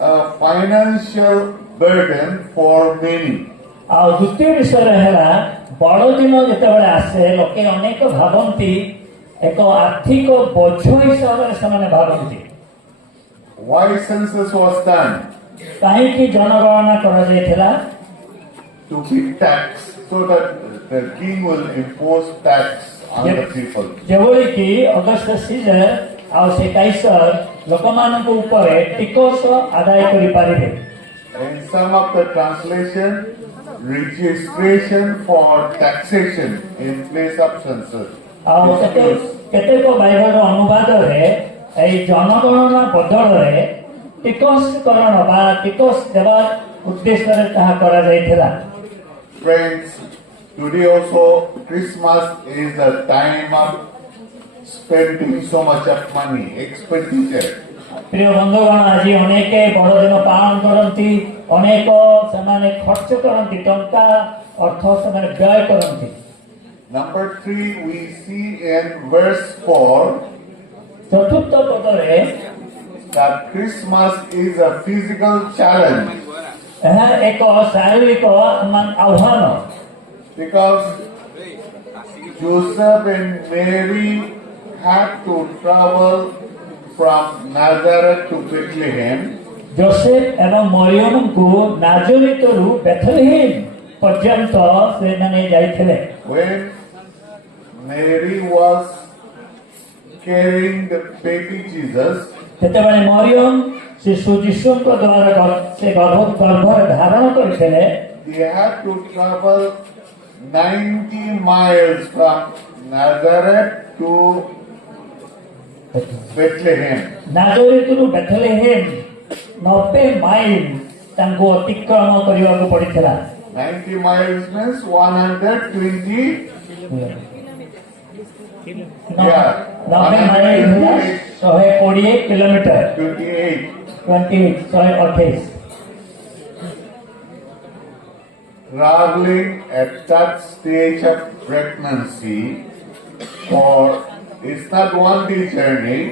a financial burden for many. आ द्वितीय विषय है बड़ दिन जितेबाला आसे लोके अनेक भावती एक आर्थिक बोझ हिसाब से भावती। Why census was done? कहीं जनगणना करा जायथिला To be tax, so that the king will impose tax on the people. जेभली कि अगस्त सीजर आ से काइसर लोकमानक ऊपर टिकस आदाय करि पारिबे। In some of the translation, registration for taxation in place of census. आ केतेक बाइबल अनुवाद रे ए जनगणना बदल रे टिकसकरण बा टिकस देवा उद्देश्य रे ताहा करा जायथिला। Friends, today also Christmas is a time of spending so much of money, expenditure. प्रिय बंधुगण आज अनेक बड़ दिन पालन करती अनेक से खर्च करती टंका अर्थ से व्यय करती। Number 3 we see in verse 4 चतुर्थ पदरे that Christmas is a physical challenge. यह एक शारीरिक आह्वान Because Joseph and Mary had to travel from Nazareth to Bethlehem. Joseph एवं मरियम को नाजरेत रु बेथलेहेम पर्यंत से माने जाइथिले। When Mary was carrying the baby Jesus, तेतबेले Maryam शिशु यीशु को द्वारा से गर्भ धारण करथिले। they had to travel 90 miles from Nazareth to Bethlehem. Nazareth रु बेथलेहेम 90 माइल तांको अतिक्रमण करिवा को पड़िथिला। 90 miles means 120. Yeah. 90 ମାଇଲ ହେଲା 120 kilometre 28. 128 Traveling at that stage of pregnancy, or it's not one day journey,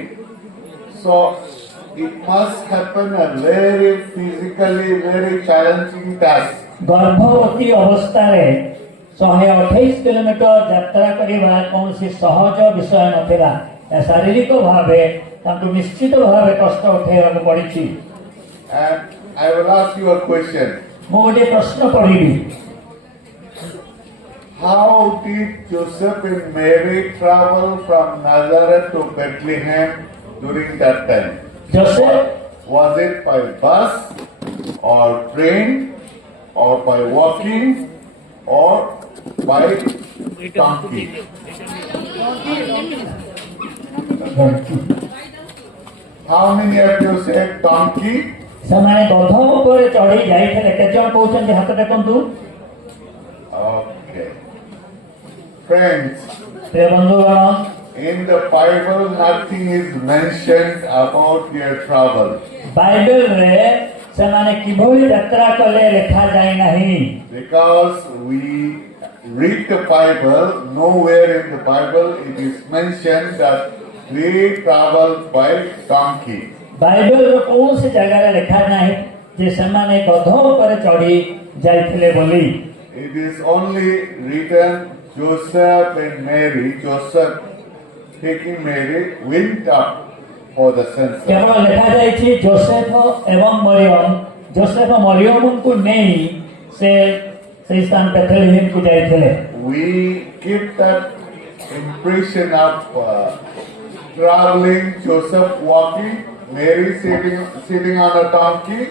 so it must happen a very physically very challenging task. गर्भवती अवस्थारे 128 kilometre यात्रा करवा कौन सी सहज विषय नथिला शारीरिक भावे तांको निश्चित भावे कष्ट उठेबाक पड़िछि And I will ask you a question. मो गोटे प्रश्न पढ़िबी How did Joseph and Mary travel from Nazareth to Bethlehem during that time? Joseph Was it by bus or train or by walking or by donkey? How many of you said donkey? ସେମାନେ ଗଧ ଉପରେ ଚଢି ଯାଇଥିଲେ କେତେ ଜଣ କହୁଛନ୍ତି ହାତ ଦେଖନ୍ତୁ Okay. Friends, ପ୍ରିୟ ବନ୍ଧୁଗଣ in the Bible nothing is mentioned about their travel. ବାଇବେଲରେ ସେମାନେ କିଭଳି ଯାତ୍ରା କଲେ ଲେଖା ଯାଇ ନାହିଁ Because we read the Bible, nowhere in the Bible it is mentioned that they traveled by donkey. ବାଇବେଲର କୌଣସି ଜାଗାରେ ଲେଖା ନାହିଁ ଯେ ସେମାନେ ଗଧ ଉପରେ ଚଢି ଯାଇଥିଲେ ବୋଲି It is only written Joseph and Mary, Joseph taking Mary went up for the census. କେବଳ ଲେଖା ଯାଇଛି ଯୋସେଫ ଏବଂ ମରିୟମ ଯୋସେଫ ମରିୟମଙ୍କୁ ନେଇ ସେ ସେହି ସ୍ଥାନ ବେଥଲେହେମକୁ ଯାଇଥିଲେ We get that impression of traveling, Joseph walking, Mary sitting on a donkey.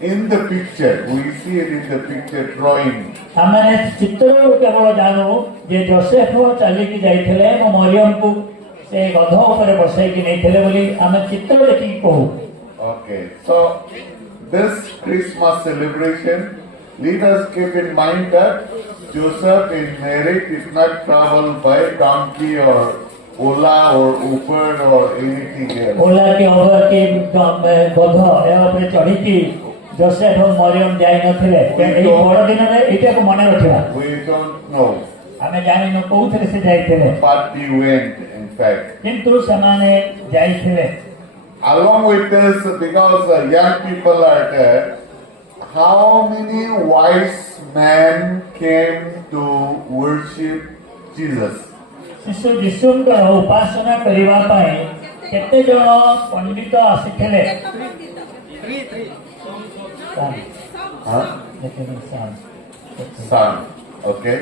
In the picture, we see it in the picture drawing. ଆମେ ଚିତ୍ରରୁ କେବଳ ଜାଣୁ ଯେ ଯୋସେଫ ଚାଲିକି ଯାଇଥିଲେ ଏବଂ ମରିୟମକୁ ସେ ଗଧ ଉପରେ ବସାଇକି ନେଇଥିଲେ ବୋଲି ଆମେ ଚିତ୍ର ଦେଖିକି କହୁ Okay, so this Christmas celebration, let us keep in mind that Joseph and Mary did not travel by donkey or Ola or Uber or anything else. Ola କି ଅବର କି ଗଧ ଏହା ଉପରେ ଚଢ଼ିକି ଯୋସେଫ ଏବଂ ମରିୟମ ଯାଇନଥିଲେ ଏହି ବଡ଼ ଦିନରେ ଏଇଟାକୁ ମନେ ରଖିବା We don't know, ଆମେ ଜାଣିନୁ କୋଉଥିରେ ସେ ଯାଇଥିଲେ but we went in fact. କିନ୍ତୁ ସେମାନେ ଯାଇଥିଲେ Along with this, because young people are there, how many wise men came to worship Jesus? ଶିଶୁ ଯୀଶୁଙ୍କର ଉପାସନା କରିବା ପାଇଁ କେତେ ଜଣ ପଣ୍ଡିତ ଆସିଥିଲେ Huh? Son. Okay.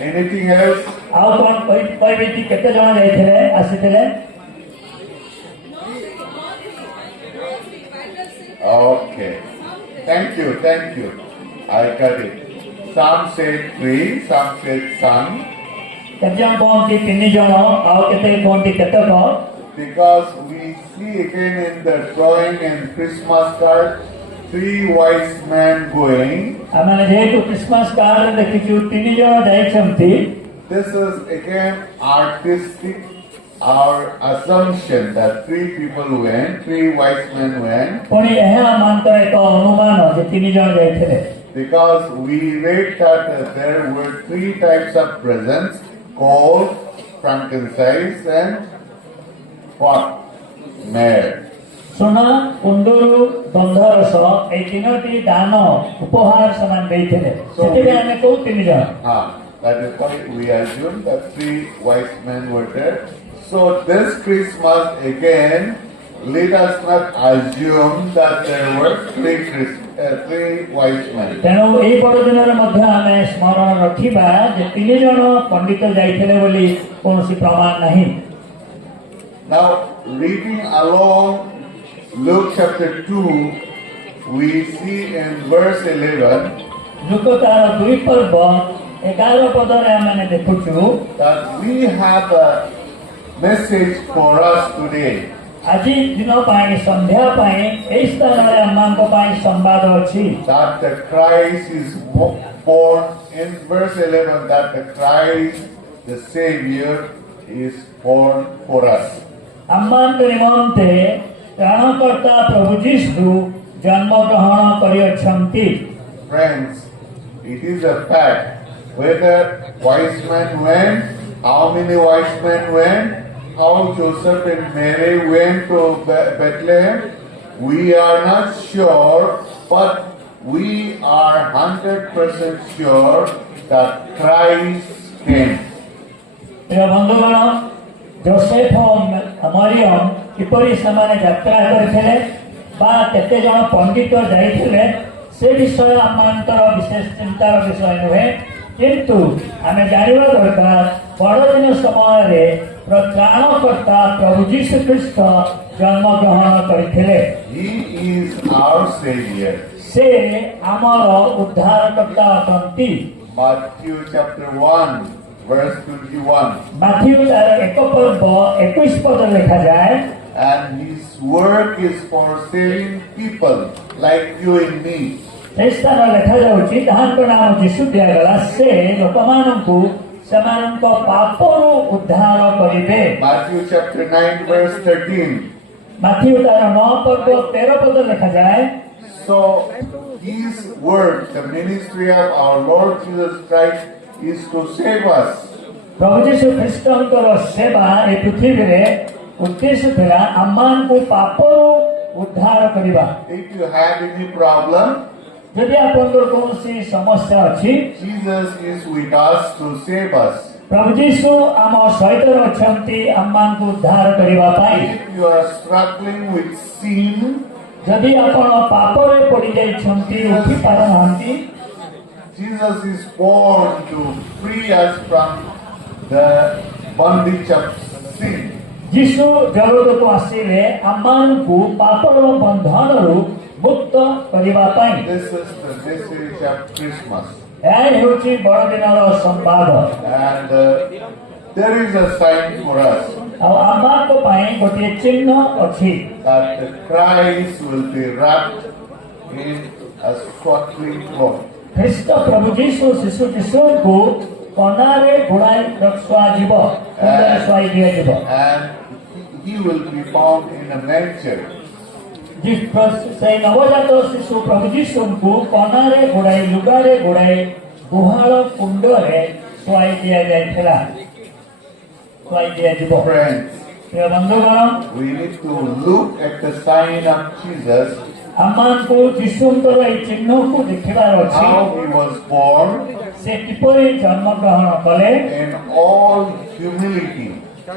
Anything else? ଆଉ କଣ କହିବେ କି କେତେ ଜଣ ଯାଇଥିଲେ ଆସିଥିଲେ Okay. Thank you. I got it. Some said 3, some said son. କେତେ ଜଣ କହନ୍ତି 3 ଜଣ ଆଉ କେତେ କହନ୍ତି କେତେକ Because we see again in the drawing and Christmas card, 3 wise men going. ଆମେ ଯେହେତୁ କ୍ରିସମାସ କାର୍ଡରେ ଦେଖିଛୁ 3 ଜଣ ଯାଇଛନ୍ତି This is again artistic, our assumption that 3 people went, 3 wise men went. ପୁଣି ଏହା ଆମଙ୍କର ଏକ ଅନୁମାନ ଯେ 3 ଜଣ ଯାଇଥିଲେ Because we read that there were 3 types of presents: gold, frankincense, and what? Myrrh. ସୁନା କୁଣ୍ଡୁରୁ ଗନ୍ଧରସ ଏଇ 3ଟି ଦାନ ଉପହାର ସେମାନେ ଦେଇଥିଲେ ସେଥିପାଇଁ ଆମେ କହୁ 3 ଜଣ That is why we assume that 3 wise men were there. So this Christmas again, let us not assume that there were 3 wise men. ତେଣୁ ଏଇ ବଡ଼ଦିନରେ ମଧ୍ୟ ଆମେ ସ୍ମରଣ ରଖିବା ଯେ 3 ଜଣ ପଣ୍ଡିତ ଯାଇଥିଲେ ବୋଲି କୌଣସି ପ୍ରମାଣ ନାହିଁ Now reading along Luke chapter 2, we see in verse 11 ଲୁକ ତାର 2 ପର୍ବ 11 ପଦରେ ଆମେ ଦେଖୁଛୁ that we have a message for us today. ଆଜି ଦିନ ପାଇଁ ସନ୍ଧ୍ୟା ପାଇଁ ଏହି ସ୍ଥାନରେ ଆମମାନଙ୍କ ପାଇଁ ସମ୍ବାଦ ଅଛି That the Christ is born, in verse 11, that the Christ the Savior is born for us. आम्मान निमंते त्राणकर्ता प्रभु जीशु जन्म ग्रहण करियछंती। Friends, it is a fact. Whether wise men went, how many wise men went, how Joseph and Mary went to Bethlehem, we are not sure, but we are 100% sure that Christ came. प्रिय बंधुगण, Joseph और मरियम किपरि समाने यात्रा करथिले बा केते जण पंडित जाइथिले से विषय आमंतर विशेष चिंतार विषय नुहे, किंतु आमे जानिबा दरकार बड़दिन समय रे त्राणकर्ता प्रभु जीशु ख्रीष्ट जन्म ग्रहण करथिले। He is our Savior. से आमर उद्धारकर्ता अटंती। Matthew chapter 1 verse 21. माथ्यू तार 1 पर्व 21 पद लिखा जाए, And his work is for saving people like you and me. स्थान लिखा जाउची ताहांको नाम जीशु दियागला से लोकमानंकु समानंको पापरु उद्धार करिबे। Matthew chapter 9 verse 13. माथ्यू तार 9 पर्व 13 पद लिखा जाए, So his work, the ministry of our Lord Jesus Christ, is to save us. प्रभु जीशु ख्रीष्टंकर सेवा ए पृथ्वी रे उद्देश्य थिला आमान को पापरु उद्धार करिबा। If you have any problem, यदि आपनकर कोनसी समस्या अछि, Jesus is with us to save us. प्रभु जीशु आम सहित अछंती आमान को उद्धार करिबा पाई। If you are struggling with sin, यदि आपण पापरे पड़ी जाइछंती उठी पारनांती, Jesus is born to free us from the bondage of sin. जीशु जगत को आसिले आमान को पापर बंधनरु मुक्त करिबा पाई। This is the message of Christmas. ए हेउची बड़दिनर संवाद। And there is a sign for us आ आमान को पाई गोटे चिन्ह अछि that the Christ will be wrapped in a swaddling cloth. ख्रीष्ट प्रभु जीशु शिशु जीशु को कनारे घोड़ाई रखवा जीव सुंदर स्वाई दिया जीव। And he will be found in a manger. जिस से नवजात शिशु प्रभु जीशु को कनारे घोड़ाई लुगारे घोड़ाई गुहाल कुंड रे स्वाई दिया जाइथिला, स्वाई दिया जीव। Friends, प्रिय बंधुगण, we need to look at the sign of Jesus, आमान को जीशुंकर ए चिन्ह को देखिबार अछि, how he was born से किपरि जन्म ग्रहण कले, in all humility,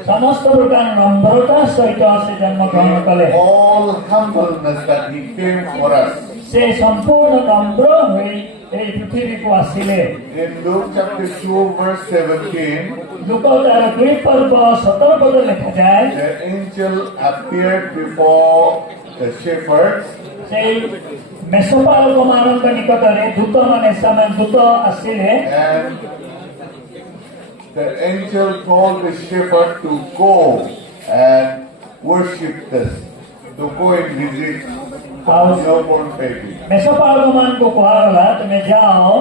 समस्त प्रकार नम्रता सहित से जन्म ग्रहण कले, all humbleness that he came for us. से संपूर्ण नम्र होई ए पृथ्वी को आसिले। In Luke chapter 2 verse 17, लूका तार 2 पर्व 17 पद लिखा जाए, the angel appeared before the shepherds से मेसोपालक मानक निकटरे दूत माने समान दूत आसिले, and the angel told the shepherd to go and worship this, to go and visit the newborn baby. मेसोपालक मान को कहला तुमे जाओ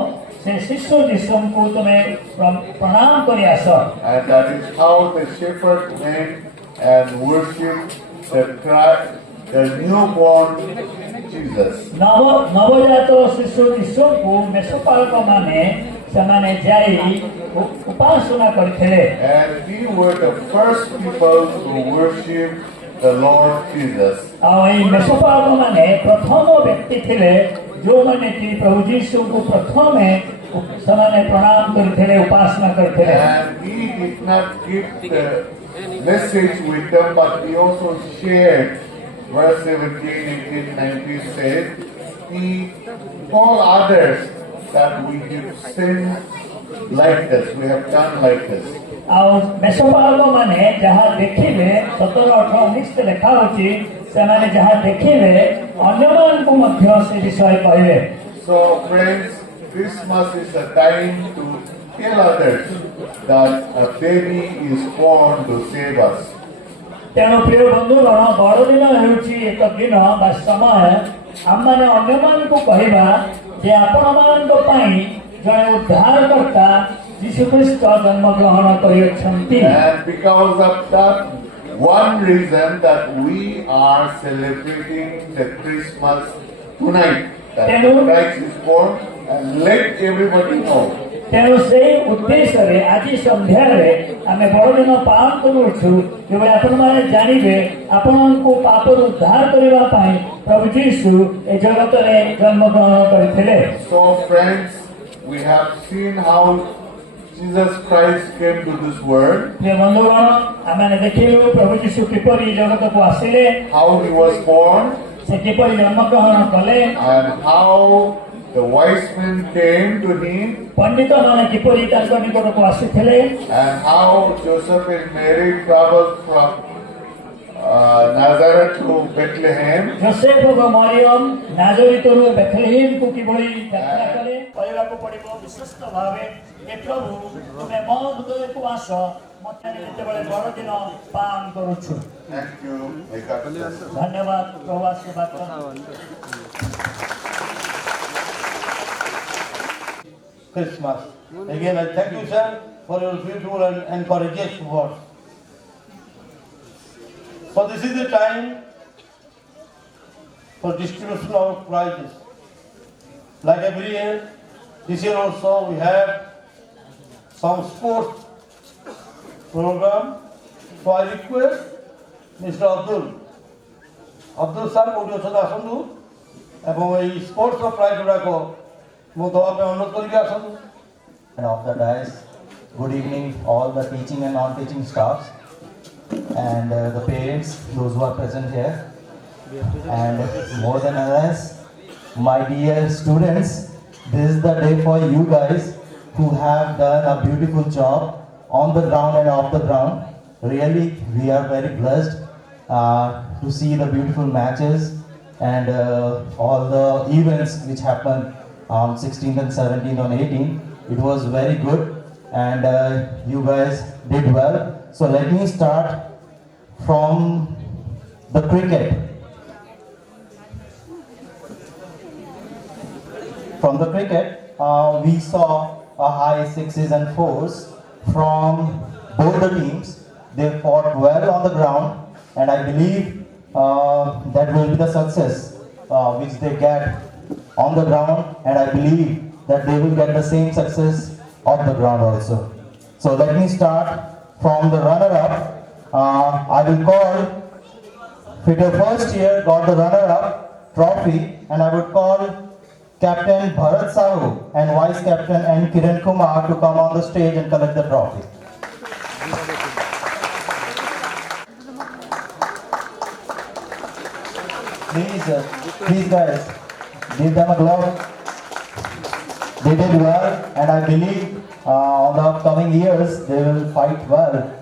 से शिशु जीशु को तुमे प्रणाम करि आसो। And that is how the shepherd went and worshipped the newborn Jesus. नवजात शिशु जीशु को मेसोपालक माने समाने जाई उपासना करथिले। And we were the first people to worship the Lord Jesus. आ ए मेसोपालक माने प्रथम व्यक्ति थिले जो माने कि प्रभु जीशु को प्रथम समाने प्रणाम करथिले, उपासना करथिले। And he did not give the message with them, but he also shared. Verse 17, 18, 19 says, he told others that we have sinned like this, we have done like this. आ मेसोपालक माने जहाँ देखिले 17, 18, 19 लिखा होची से माने जहाँ देखिले अन्यमान को मध्य से विषय कहले। So friends, Christmas is a time to tell others that a baby is born to save us. तेणु प्रिय बंधुगण, बड़दिन हेउची एक दिन बा समय आम माने अन्यमान को कहबा जे आपण मान को पई जने उद्धारकर्ता ଯୀଶୁଖ୍ରୀଷ୍ଟ ଜନ୍ମଗ୍ରହଣ କରିଅଛନ୍ତି। And because of that one reason that we are celebrating the Christmas tonight, that Christ is born, and let everybody know. ତେଣୁ ସେଇ ଉଦ୍ଦେଶ୍ୟରେ ଆଜି ସନ୍ଧ୍ୟାରେ ଆମେ ବଡ଼ଦିନ ପାଳନ କରୁଛୁ, ଯେଭଳି ଆପଣମାନେ ଜାଣିବେ ଆପଣଙ୍କୁ ପାପରୁ ଉଦ୍ଧାର କରିବା ପାଇଁ ପ୍ରଭୁ ଯୀଶୁ ଏ ଜଗତରେ ଜନ୍ମଗ୍ରହଣ କରିଥିଲେ। So friends, we have seen how Jesus Christ came to this world, ପ୍ରିୟ ବନ୍ଧୁଗଣ, ଆମେ ଦେଖିଲୁ ପ୍ରଭୁ ଯୀଶୁ କିପରି ଜଗତକୁ ଆସିଲେ, how he was born, ସେ କିପରି ଜନ୍ମଗ୍ରହଣ କଲେ, and how the wise men came to him, ପଣ୍ଡିତମାନେ କିପରି ତାଙ୍କ ନିକଟକୁ ଆସିଥିଲେ, and how Joseph and Mary traveled from Nazareth to Bethlehem. Joseph ଏବଂ ମରିୟମ ନାଜରିତରୁ ବେଥଲେହେମକୁ କିଭଳି ଯାତ୍ରା କଲେ କହିବାକୁ ପଡ଼ିବ ବିଶ୍ୱସ୍ତ ଭାବେ। ଏ ପ୍ରଭୁ ତୁମେ ମୋ ହୃଦୟକୁ ଆସ, ମୋତେ ଯେତେବେଳେ ବଡ଼ଦିନ ପାଳନ କରୁଛୁ। Thank you. May God bless. ଧନ୍ୟବାଦ, ପ୍ରଭୁ ଆଶୀର୍ବାଦ କରନ୍ତୁ। Christmas. Again, I thank you, sir, for your beautiful and encouraging words. So this is the time for distribution of prizes. Like every year, this year also we have some sports program. So I request Mr. Abdul sir, କୋଉଠି ଅଛନ୍ତି ଆସନ୍ତୁ ଏବଂ ଏଇ sports prize ଗୁଡ଼ାକ ମୁଁ ଦେବା ପାଇଁ ଅନୁରୋଧ କରିକି ଆସନ୍ତୁ। And of the dais, good evening all the teaching and non-teaching staffs and the parents, those who are present here, and more than others, my dear students, this is the day for you guys who have done a beautiful job on the ground and off the ground. Really, we are very blessed to see the beautiful matches and all the events which happened on 16th and 17th and 18th. It was very good and you guys did well. So let me start from the cricket. From the cricket, we saw a high 6s and 4s from both the teams. They fought well on the ground and I believe that will be the success which they get on the ground, and I believe that they will get the same success off the ground also. So let me start from the runner-up. I will call Fitter first year got the runner-up trophy, and I would call Captain Bharat Sahu and Vice Captain N. Kiran Kumar to come on the stage and collect the trophy. Please guys, give them a glove. They did well, and I believe on the upcoming years they will fight well.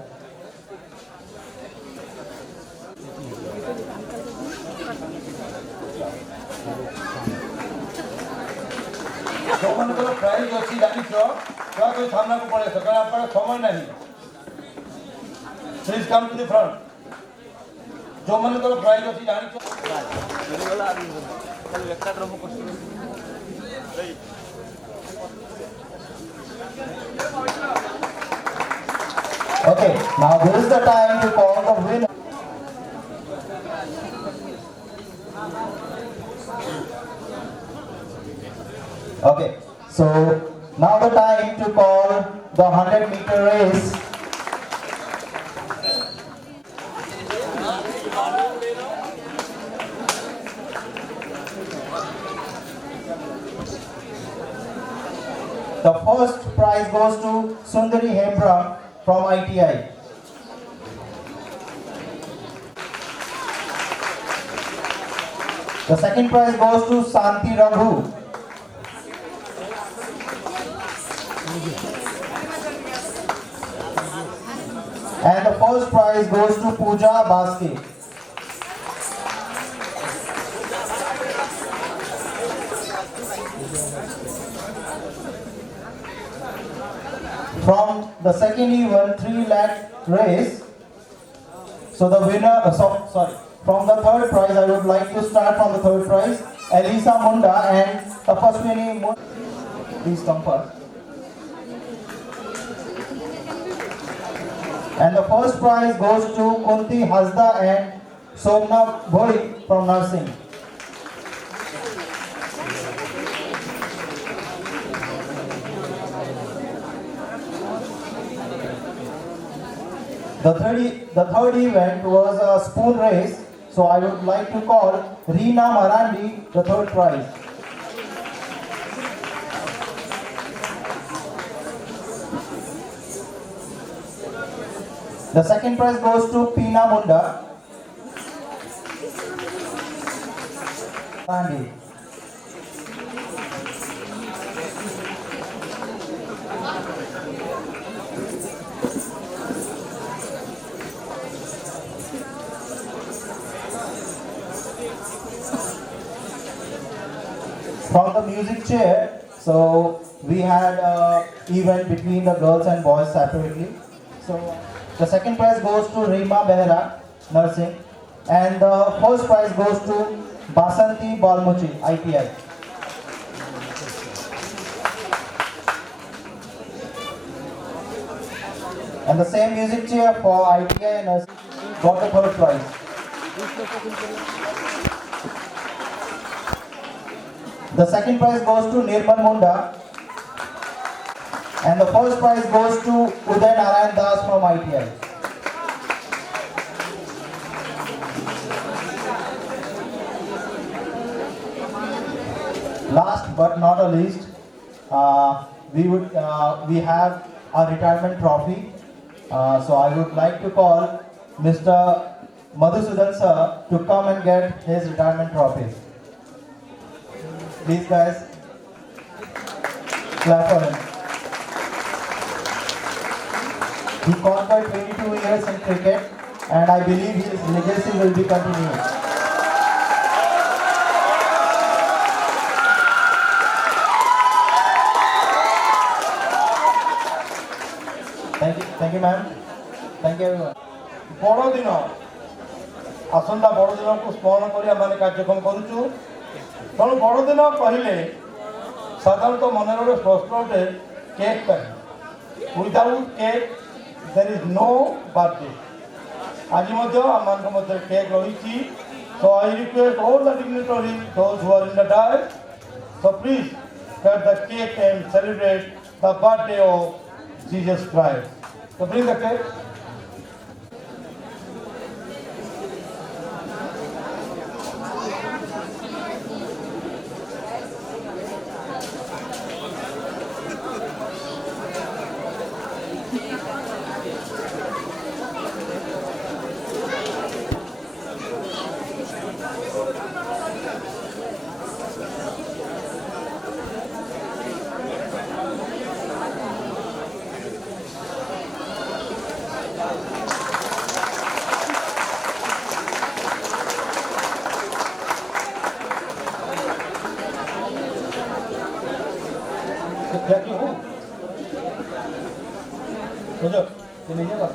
ଯୋଉମାନଙ୍କର prize ଅଛି ଜାଣିଛ ଦୟାକରି ସାମ୍ନାକୁ ପଳେଇ ଆସ, କାରଣ ଆପଣଙ୍କ ସମୟ ନାହିଁ। Please come to the front. ଯୋଉମାନଙ୍କର ପ୍ରାଇଜ୍ ଅଛି ଜାଣିଛ। Okay, now this is the time to call the winner. Okay, so now the time to call the 100-meter race. The first prize goes to Sundari Hembra from ITI. The second prize goes to Santi Raghu. And the first prize goes to Pooja Baske. From the second event, 3 lakh race. So the winner, from the third prize, I would like to start from the third prize. Elisa Munda and the first winning. Please come first. And the first prize goes to Kunti Hasda and Somna Bhoi from nursing. The third event was a spoon race, so I would like to call Reena Marandi the third prize. The second prize goes to Pina Munda. Marandi. From the music chair, so we had an event between the girls and boys separately. So the second prize goes to Rima Behra, nursing, and the first prize goes to Basanti Balmuchi, ITI. And the same music chair for ITI and nursing got the third prize. The second prize goes to Nirmal Munda, and the first prize goes to Uday Narayan Das from ITI. Last but not the least, we have a retirement trophy. So I would like to call Mr. Madhusudan sir to come and get his retirement trophy. Please guys, clap for him. He conquered 22 years in cricket, and I believe his legacy will be continued. Thank you ma'am. Thank you everyone. বড়দিন আসন্তা বড়দিনକୁ ସ୍ମରଣ କରି ଆମେ କାର୍ଯ୍ୟକ୍ରମ କରୁଛୁ। ତେଣୁ ବଡ଼ଦିନ କହିଲେ ସାଧାରଣତଃ ମନରେ ଗୋଟେ ପ୍ରଶ୍ନ ଉଠେ କେକ୍ ପାଇଁ। Without cake there is no birthday. ଆଜି ମଧ୍ୟ ଆମମାନଙ୍କ ମଧ୍ୟରେ କେକ୍ ରହିଛି। So I request all the dignitaries, those who are in the dais, so please cut the cake and celebrate the birthday of Jesus Christ. So bring the cake. क्या क्यों हो? तो जो ये नहीं है बात।